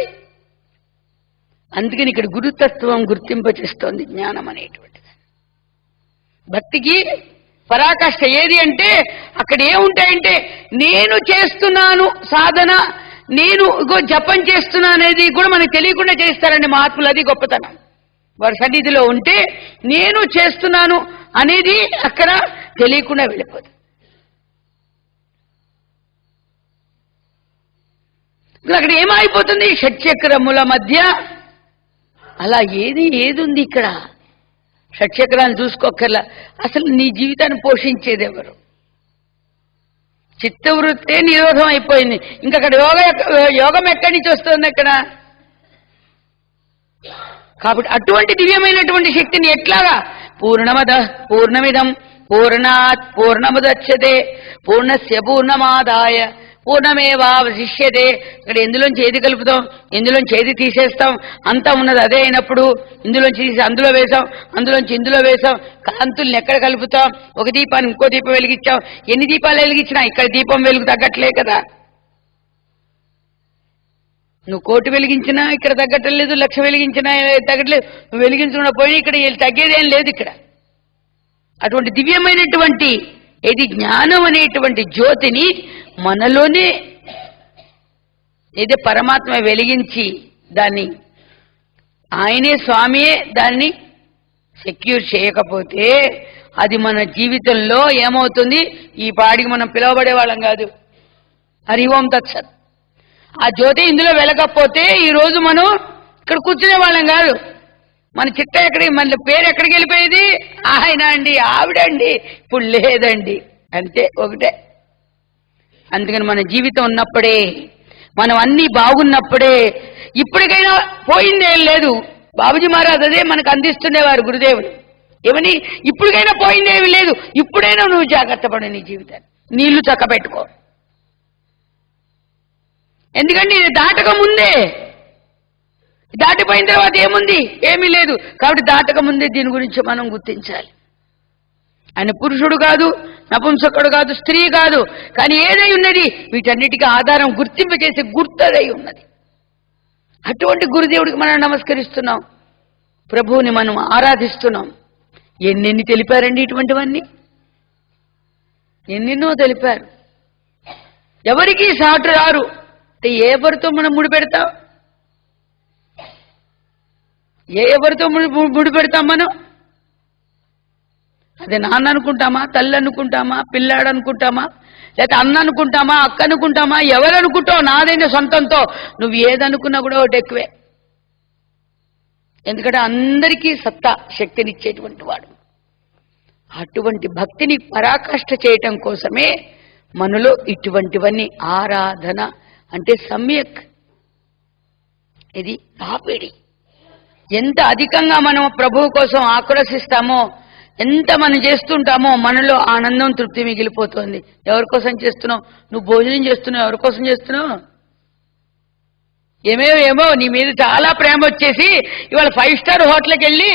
అందుకని ఇక్కడ గురుతత్వం గుర్తింపచేస్తోంది జ్ఞానం అనేటువంటిది. భక్తికి పరాకాష్ఠ ఏది అంటే అక్కడ ఏముంటాయంటే నేను చేస్తున్నాను సాధన, నేను జపం చేస్తున్నా అనేది కూడా మనకు తెలియకుండా చేస్తారండి మహాత్ములు. అది గొప్పతనం. వారి సన్నిధిలో ఉంటే నేను చేస్తున్నాను అనేది అక్కడ తెలియకుండా వెళ్ళిపోతుంది. అక్కడ ఏమైపోతుంది? షట్చక్రముల మధ్య అలా ఏది ఉంది ఇక్కడ? షట్చక్రాలు చూసుకోకర్లా. అసలు నీ జీవితాన్ని పోషించేది ఎవరు? చిత్తవృత్తే నిరోధం అయిపోయింది. ఇంకా అక్కడ యోగం ఎక్కడి నుంచి వస్తుంది అక్కడ? కాబట్టి అటువంటి దివ్యమైనటువంటి శక్తిని ఎట్లాగా? పూర్ణమిదం పూర్ణాత్ పూర్ణముదచ్యతే పూర్ణస్య పూర్ణమాదాయ పూర్ణమేవావశిష్యతే. ఇక్కడ ఎందులోంచి ఏది కలుపుతాం, ఎందులోంచి ఏది తీసేస్తాం? అంతా ఉన్నది అదే అయినప్పుడు ఇందులోంచి తీసి అందులో వేసాం, అందులోంచి ఇందులో వేసాం. కాంతుల్ని ఎక్కడ కలుపుతాం? ఒక దీపాన్ని ఇంకో దీపం వెలిగించాం. ఎన్ని దీపాలు వెలిగించినా ఇక్కడ దీపం వెలుగు తగ్గట్లే కదా. నువ్వు 1,000 వెలిగించినా ఇక్కడ తగ్గట్లేదు, 1,00,000 వెలిగించినా తగ్గట్లేదు. నువ్వు వెలిగించకుండా పోయి ఇక్కడ తగ్గేదేం లేదు ఇక్కడ. అటువంటి దివ్యమైనటువంటి ఇది జ్ఞానం అనేటువంటి జ్యోతిని మనలోనే ఏదో పరమాత్మ వెలిగించి దాన్ని ఆయనే స్వామియే దాన్ని సెక్యూర్ చేయకపోతే అది మన జీవితంలో ఏమవుతుంది? ఈ పాడికి మనం పిలువబడే వాళ్ళం కాదు. హరి ఓం తత్సత్. ఆ జ్యోతి ఇందులో వెలగకపోతే ఈ రోజు మనం ఇక్కడ కూర్చునే వాళ్ళం కాదు. మన చిట్ట ఎక్కడికి, మన పేరు ఎక్కడికి వెళ్ళిపోయేది? ఆయన అండి, ఆవిడండి, ఇప్పుడు లేదండి, అంతే ఒకటే. అందుకని మన జీవితం ఉన్నప్పుడే, మనం అన్ని బాగున్నప్పుడే, ఇప్పటికైనా పోయిందేం లేదు. బాబుజీ మహారాజ్ అదే మనకు అందిస్తుండేవారు గురుదేవుడు. ఏమని? ఇప్పటికైనా పోయిందేమీ లేదు, ఇప్పుడైనా నువ్వు జాగ్రత్త పడు, నీ జీవితాన్ని నీళ్లు చక్కబెట్టుకో. ఎందుకంటే ఇది దాటక ముందే, దాటిపోయిన తర్వాత ఏముంది? ఏమీ లేదు. కాబట్టి దాటక ముందే దీని గురించి మనం గుర్తించాలి. ఆయన పురుషుడు కాదు, నపుంసకుడు కాదు, స్త్రీ కాదు, కానీ ఏదై ఉన్నది వీటన్నిటికీ ఆధారం గుర్తింపజేసే గుర్తదై ఉన్నది. అటువంటి గురుదేవుడికి మనం నమస్కరిస్తున్నాం, ప్రభువుని మనం ఆరాధిస్తున్నాం. ఎన్నెన్ని తెలిపారండి ఇటువంటివన్నీ, ఎన్నెన్నో తెలిపారు. ఎవరికి సాటు రారు. అంటే ఎవరితో మనం ముడిపెడతాం? ఎవరితో ముడిపెడతాం మనం? అదే నాన్న అనుకుంటామా, తల్లి అనుకుంటామా, పిల్లాడు అనుకుంటామా, లేకపోతే అన్న అనుకుంటామా, అక్క అనుకుంటామా, ఎవరు అనుకుంటావు? నాదైన సొంతంతో నువ్వు ఏదనుకున్నా కూడా ఒకటి ఎక్కువే. ఎందుకంటే అందరికీ సత్తా శక్తినిచ్చేటువంటి వాడు. అటువంటి భక్తిని పరాకాష్ఠ చేయటం కోసమే మనలో ఇటువంటివన్నీ ఆరాధన అంటే సమ్యక్. ఇది తాపిడి. ఎంత అధికంగా మనం ప్రభువు కోసం ఆక్రోశిస్తామో, ఎంత మనం చేస్తుంటామో మనలో ఆనందం, తృప్తి మిగిలిపోతుంది. ఎవరి కోసం చేస్తున్నావు? నువ్వు భోజనం చేస్తున్నావు, ఎవరి కోసం చేస్తున్నావు? ఏమో నీ మీద చాలా ప్రేమ వచ్చేసి ఇవాళ 5 స్టార్ హోటల్కి వెళ్ళి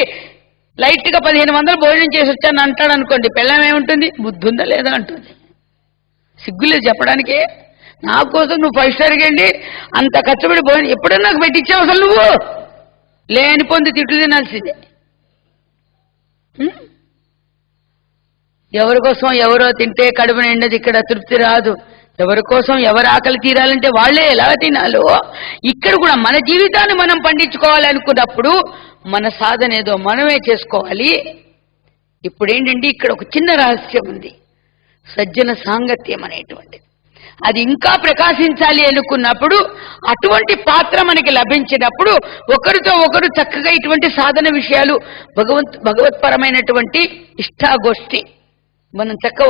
లైట్ గా 1500 భోజనం చేసి వచ్చాను అంటాడు అనుకోండి. పిల్లం ఏముంటుంది? బుద్ధి ఉందా లేదా అంటుంది. సిగ్గులేదు చెప్పడానికే. నా కోసం నువ్వు 5 స్టార్కి వెళ్ళి అంత కష్టపడి భోజనం ఎప్పుడన్నా నాకు పెట్టించావు? అసలు నువ్వు లేని పొంది తిట్లు తినాల్సిందే. ఎవరి కోసం ఎవరో తింటే కడుపు నిండది, ఇక్కడ తృప్తి రాదు. ఎవరి కోసం ఎవరు ఆకలి తీరాలంటే వాళ్లే ఎలా తినాలో, ఇక్కడ కూడా మన జీవితాన్ని మనం పండించుకోవాలనుకున్నప్పుడు మన సాధన ఏదో మనమే చేసుకోవాలి. ఇప్పుడు ఏంటంటే ఇక్కడ ఒక చిన్న రహస్యం ఉంది, సజ్జన సాంగత్యం అనేటువంటిది. అది ఇంకా ప్రకాశించాలి అనుకున్నప్పుడు, అటువంటి పాత్ర మనకి లభించినప్పుడు ఒకరితో ఒకరు చక్కగా ఇటువంటి సాధన విషయాలు, భగవత్పరమైనటువంటి ఇష్టాగోష్ఠి మనం చక్క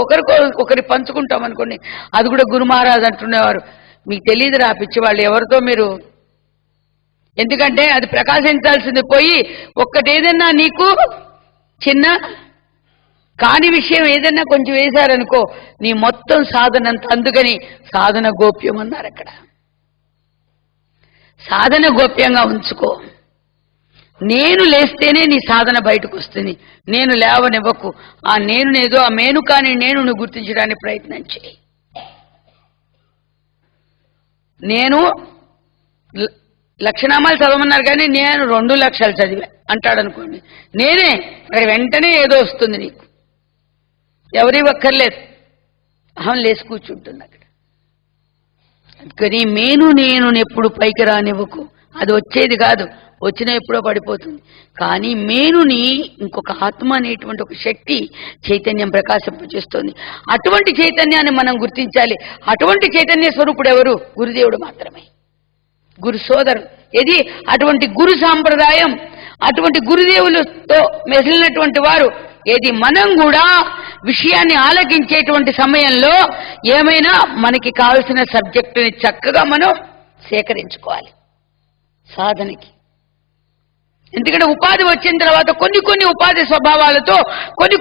ఒకరి పంచుకుంటాం అనుకోండి. అది కూడా గురు మహారాజ్ అంటునేవారు, మీకు తెలియదురా పిచ్చివాళ్ళు ఎవరితో మీరు, ఎందుకంటే అది ప్రకాశించాల్సింది పోయి ఒక్కటేదన్నా నీకు చిన్న కాని విషయం ఏదన్నా కొంచెం వేశారనుకో నీ మొత్తం సాధన అంత. అందుకని సాధన గోప్యం అన్నారు అక్కడ. సాధన గోప్యంగా ఉంచుకో. నేను లేస్తేనే నీ సాధన బయటకు వస్తుంది. నేను లేవనివ్వకు. ఆ నేనునేదో, ఆ మేను కాని నేను గుర్తించడానికి ప్రయత్నం చేయి. నేను లక్షనామాలు చదవమన్నారు కానీ నేను 2 లక్షలు చదివా అంటాడు అనుకోండి. నేనే అక్కడ వెంటనే ఏదో వస్తుంది నీకు, ఎవరి ఒక్కర్లేదు, అహం లేచి కూర్చుంటుంది అక్కడ. అందుకని నేను ఎప్పుడు పైకి రానివ్వకు. అది వచ్చేది కాదు, వచ్చినా ఎప్పుడో పడిపోతుంది. కానీ మేనుని ఇంకొక ఆత్మ అనేటువంటి ఒక శక్తి చైతన్యం ప్రకాశింపజేస్తుంది. అటువంటి చైతన్యాన్ని మనం గుర్తించాలి. అటువంటి చైతన్య స్వరూపుడు ఎవరు? గురుదేవుడు మాత్రమే, గురు సోదరుడు. ఇది అటువంటి గురు సాంప్రదాయం, అటువంటి గురుదేవులతో మెసిలినటువంటి వారు ఏది మనం కూడా విషయాన్ని ఆలకించేటువంటి సమయంలో ఏమైనా మనకి కావలసిన సబ్జెక్టుని చక్కగా మనం సేకరించుకోవాలి సాధనకి. ఎందుకంటే ఉపాధి వచ్చిన తర్వాత కొన్ని ఉపాధి స్వభావాలతో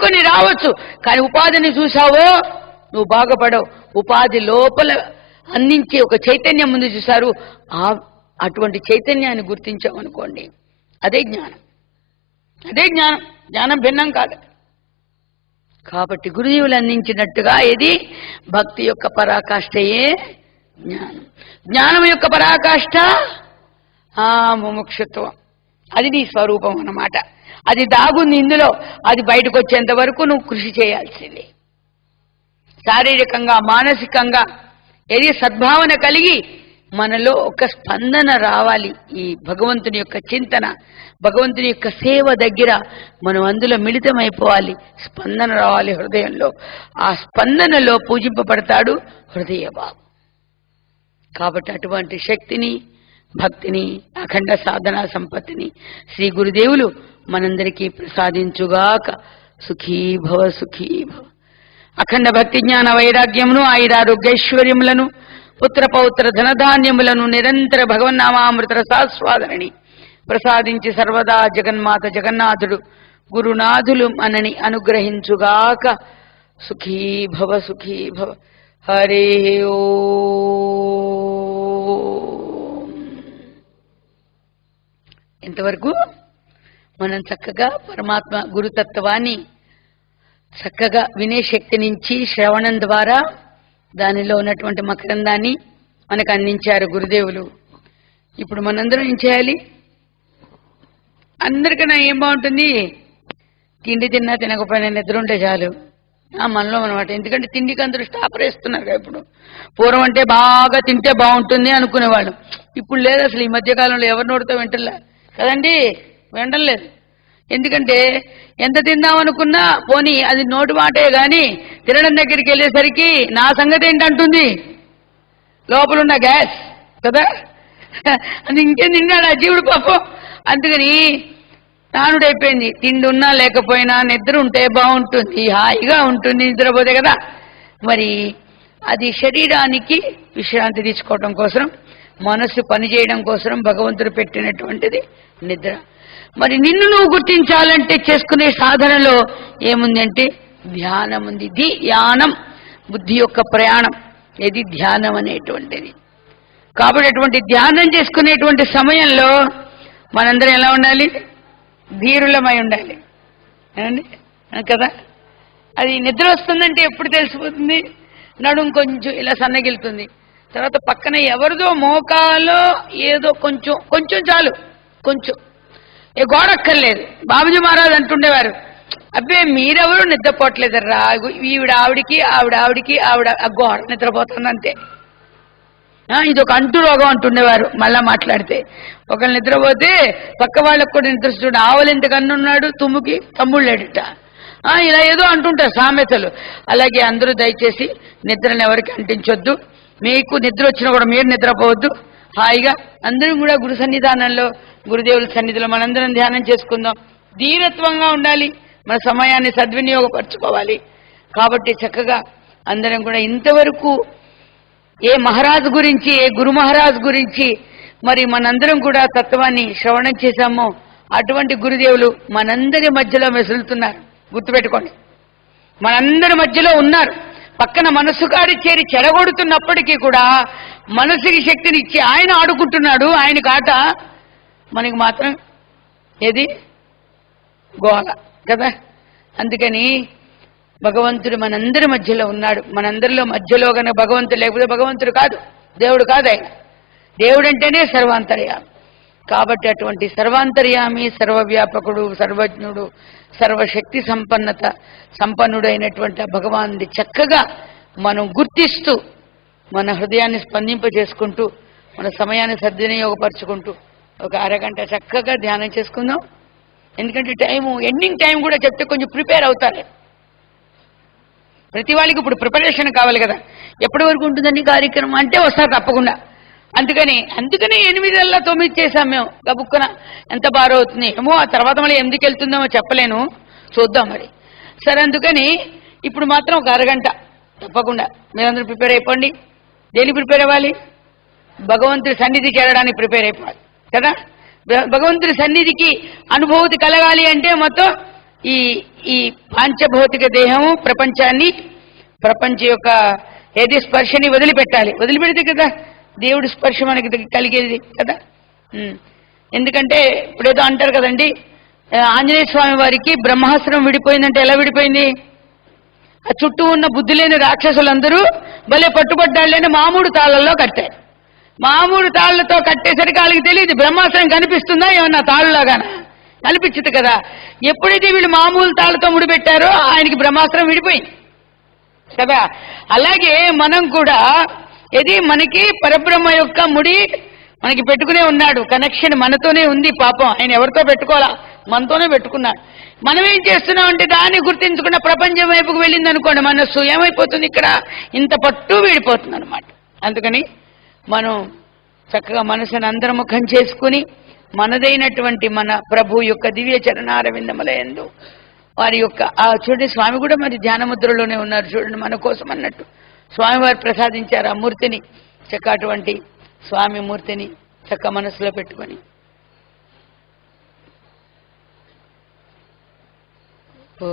కొన్ని రావచ్చు, కానీ ఉపాధిని చూసావో నువ్వు బాగుపడవు. ఉపాధి లోపల అందించే ఒక చైతన్యం ముందు చూశారు, అటువంటి చైతన్యాన్ని గుర్తించామనుకోండి, అదే జ్ఞానం. జ్ఞానం భిన్నం కాదు. కాబట్టి గురుదేవులు అందించినట్టుగా ఇది భక్తి యొక్క పరాకాష్ఠయే జ్ఞానం. జ్ఞానం యొక్క పరాకాష్ఠ ముముక్షుత్వం. అది నీ స్వరూపం అన్నమాట. అది దాగుంది ఇందులో. అది బయటకు వచ్చేంత వరకు నువ్వు కృషి చేయాల్సిందే. శారీరకంగా మానసికంగా ఏది సద్భావన కలిగి మనలో ఒక స్పందన రావాలి. ఈ భగవంతుని యొక్క చింతన, భగవంతుని యొక్క సేవ దగ్గర మనం అందులో మిళితమైపోవాలి. స్పందన రావాలి హృదయంలో. ఆ స్పందనలో పూజింపబడతాడు హృదయ బాబు. కాబట్టి అటువంటి శక్తిని, భక్తిని, అఖండ సాధనా సంపత్తిని శ్రీ గురుదేవులు మనందరికీ ప్రసాదించుగాక. సుఖీ భవ సుఖీ భవ. అఖండ భక్తి జ్ఞాన వైరాగ్యమును, ఆయురారోగ్యైశ్వర్యములను, పుత్ర పౌత్ర ధనధాన్యములను, నిరంతర భగవన్నామామృత రసాస్వాదనని ప్రసాదించి సర్వదా జగన్మాత జగన్నాథుడు గురునాథులు మనని అనుగ్రహించుగాక. సుఖీ భవ సుఖీ భవ. హరే ఓం. ఇంతవరకు మనం చక్కగా పరమాత్మ గురుతత్వాన్ని చక్కగా వినే శక్తి నుంచి శ్రవణం ద్వారా దానిలో ఉన్నటువంటి మకరందాన్ని మనకు అందించారు గురుదేవులు. ఇప్పుడు మనందరం ఏం చేయాలి? అందరికన్నా ఏం బాగుంటుంది? తిండి తిన్నా తినకపోయినా నిద్ర ఉంటే చాలు మనలో అనమాట. ఎందుకంటే తిండికి అందరూ స్టాప్ వేస్తున్నారు కదా. ఇప్పుడు పూర్వం అంటే బాగా తింటే బాగుంటుంది అనుకునేవాళ్ళు. ఇప్పుడు లేదు అసలు. ఈ మధ్యకాలంలో ఎవరి నోటితో వింటలే కదండి, వినడం లేదు. ఎందుకంటే ఎంత తిందామనుకున్నా పోనీ అది నోటి మాటే గాని తినడం దగ్గరికి వెళ్ళేసరికి నా సంగతి ఏంటంటుంది, లోపలున్న గ్యాస్ కదా, అది ఇంకేం తిన్నాడు ఆ జీవుడు పాపం. అందుకని నానుడైపోయింది. తిండి ఉన్నా లేకపోయినా నిద్ర ఉంటే బాగుంటుంది, హాయిగా ఉంటుంది నిద్రపోతే కదా. మరి అది శరీరానికి విశ్రాంతి తీసుకోవడం కోసం, మనసు పనిచేయడం కోసం భగవంతుడు పెట్టినటువంటిది నిద్ర. మరి నిన్ను నువ్వు గుర్తించాలంటే చేసుకునే సాధనలో ఏముంది అంటే ధ్యానం ఉంది. ధ్యానం బుద్ధి యొక్క ప్రయాణం, ఇది ధ్యానం అనేటువంటిది. కాబట్టి అటువంటి ధ్యానం చేసుకునేటువంటి సమయంలో మనందరం ఎలా ఉండాలి? ధీరులమై ఉండాలి ఏమండి కదా. అది నిద్ర వస్తుందంటే ఎప్పుడు తెలిసిపోతుంది? నడుం కొంచెం ఇలా సన్నగిలుతుంది, తర్వాత పక్కన ఎవరిదో మోకాలో ఏదో కొంచెం చాలు, కొంచెం ఏ గోడక్కర్లేదు. బాబుజీ మహారాజ్ అంటుండేవారు, అబ్బే మీరెవరు నిద్రపోవట్లేదర్రా, ఆవిడికి ఆవిడ గోడ నిద్రపోతుంది అంతే. ఇది ఒక అంటు రోగం అంటుండేవారు. మళ్ళా మాట్లాడితే ఒకళ్ళు నిద్రపోతే పక్క వాళ్ళకు కూడా నిద్ర చూడ. ఆవులు ఎంత కన్నున్నాడు, తుమ్ముకి తమ్ముళ్ళేడట, ఇలా ఏదో అంటుంటారు సామెతలు. అలాగే అందరూ దయచేసి నిద్రను ఎవరికి అంటించొద్దు. మీకు నిద్ర వచ్చినా కూడా మీరు నిద్రపోవద్దు. హాయిగా అందరం కూడా గురు సన్నిధానంలో, గురుదేవుల సన్నిధిలో మనందరం ధ్యానం చేసుకుందాం. ధీరత్వంగా ఉండాలి, మన సమయాన్ని సద్వినియోగపరచుకోవాలి. కాబట్టి చక్కగా అందరం కూడా ఇంతవరకు ఏ మహారాజు గురించి, ఏ గురు మహారాజు గురించి మరి మనందరం కూడా తత్వాన్ని శ్రవణం చేశామో అటువంటి గురుదేవులు మనందరి మధ్యలో మెసులుతున్నారు. గుర్తుపెట్టుకోండి, మనందరి మధ్యలో ఉన్నారు. పక్కన మనసుగాడి చేరి చెడగొడుతున్నప్పటికీ కూడా మనసుకి శక్తినిచ్చి ఆయన ఆడుకుంటున్నాడు. ఆయనకు ఆట, మనకి మాత్రం ఏది గోల కదా. అందుకని భగవంతుడు మనందరి మధ్యలో ఉన్నాడు. మనందరిలో మధ్యలో కనుక భగవంతుడు లేకపోతే భగవంతుడు కాదు, దేవుడు కాదు. ఆయన దేవుడు అంటేనే సర్వాంతర్యామి. కాబట్టి అటువంటి సర్వాంతర్యామి, సర్వవ్యాపకుడు, సర్వజ్ఞుడు, సర్వశక్తి సంపన్నుడైనటువంటి భగవానుడి చక్కగా మనం గుర్తిస్తూ మన హృదయాన్ని స్పందింపజేసుకుంటూ మన సమయాన్ని సద్వినియోగపరచుకుంటూ ఒక అరగంట చక్కగా ధ్యానం చేసుకుందాం. ఎందుకంటే ఎండింగ్ టైం కూడా చెప్తే కొంచెం ప్రిపేర్ అవుతారు. ప్రతి వాళ్ళకి ఇప్పుడు ప్రిపరేషన్ కావాలి కదా. ఎప్పటి వరకు ఉంటుందండి కార్యక్రమం అంటే వస్తారు తప్పకుండా. అందుకని 8 చేసాం మేము గబుక్కున. ఎంత బారో అవుతుంది ఏమో, ఆ తర్వాత మళ్ళీ 8కి వెళ్తుందేమో చెప్పలేను, చూద్దాం మరి. సరే, అందుకని ఇప్పుడు మాత్రం ఒక అరగంట తప్పకుండా మీరందరూ ప్రిపేర్ అయిపోండి. దేనికి ప్రిపేర్ అవ్వాలి? భగవంతుడి సన్నిధి చేరడానికి ప్రిపేర్ అయిపోవాలి కదా. భగవంతుడి సన్నిధికి అనుభూతి కలగాలి అంటే మొత్తం ఈ ఈ పాంచభౌతిక దేహము ప్రపంచ యొక్క ఏది స్పర్శని వదిలిపెట్టాలి. వదిలిపెడితే కదా దేవుడి స్పర్శ మనకి కలిగేది కదా. ఎందుకంటే ఇప్పుడేదో అంటారు కదండి, ఆంజనేయ స్వామి వారికి బ్రహ్మాస్త్రం విడిపోయిందంటే ఎలా విడిపోయింది? ఆ చుట్టూ ఉన్న బుద్ధి లేని రాక్షసులందరూ భలే పట్టుబడ్డాళ్ళని మామూడు తాళ్లలో కట్టారు. మామూడు తాళ్లతో కట్టేసరికి వాళ్ళకి తెలియదు బ్రహ్మాస్త్రం కనిపిస్తుందా ఏమన్నా తాళ్ళలాగానా? కనిపించదు కదా. ఎప్పుడైతే వీళ్ళు మామూలు తాళ్లతో ముడిపెట్టారో ఆయనకి బ్రహ్మాస్త్రం విడిపోయింది కదా. అలాగే మనం కూడా ఇది మనకి పరబ్రహ్మ యొక్క ముడి మనకి పెట్టుకునే ఉన్నాడు. కనెక్షన్ మనతోనే ఉంది. పాపం ఆయన ఎవరితో పెట్టుకోవాలా, మనతోనే పెట్టుకున్నాడు. మనం ఏం చేస్తున్నాం అంటే దాన్ని గుర్తించకుండా ప్రపంచం వైపుకు వెళ్ళింది అనుకోండి, మనస్సు ఏమైపోతుంది, ఇక్కడ ఇంత పట్టు వీడిపోతుంది అనమాట. అందుకని మనం చక్కగా మనసును అంతర్ముఖం చేసుకుని మనదైనటువంటి మన ప్రభు యొక్క దివ్య చరణారవిందములందు వారి యొక్క చూడండి, స్వామి కూడా మరి ధ్యానముద్రలోనే ఉన్నారు చూడండి, మన కోసం అన్నట్టు స్వామివారు ప్రసాదించారు ఆ మూర్తిని. చక్క అటువంటి స్వామి మూర్తిని చక్క మనసులో పెట్టుకొని ఓ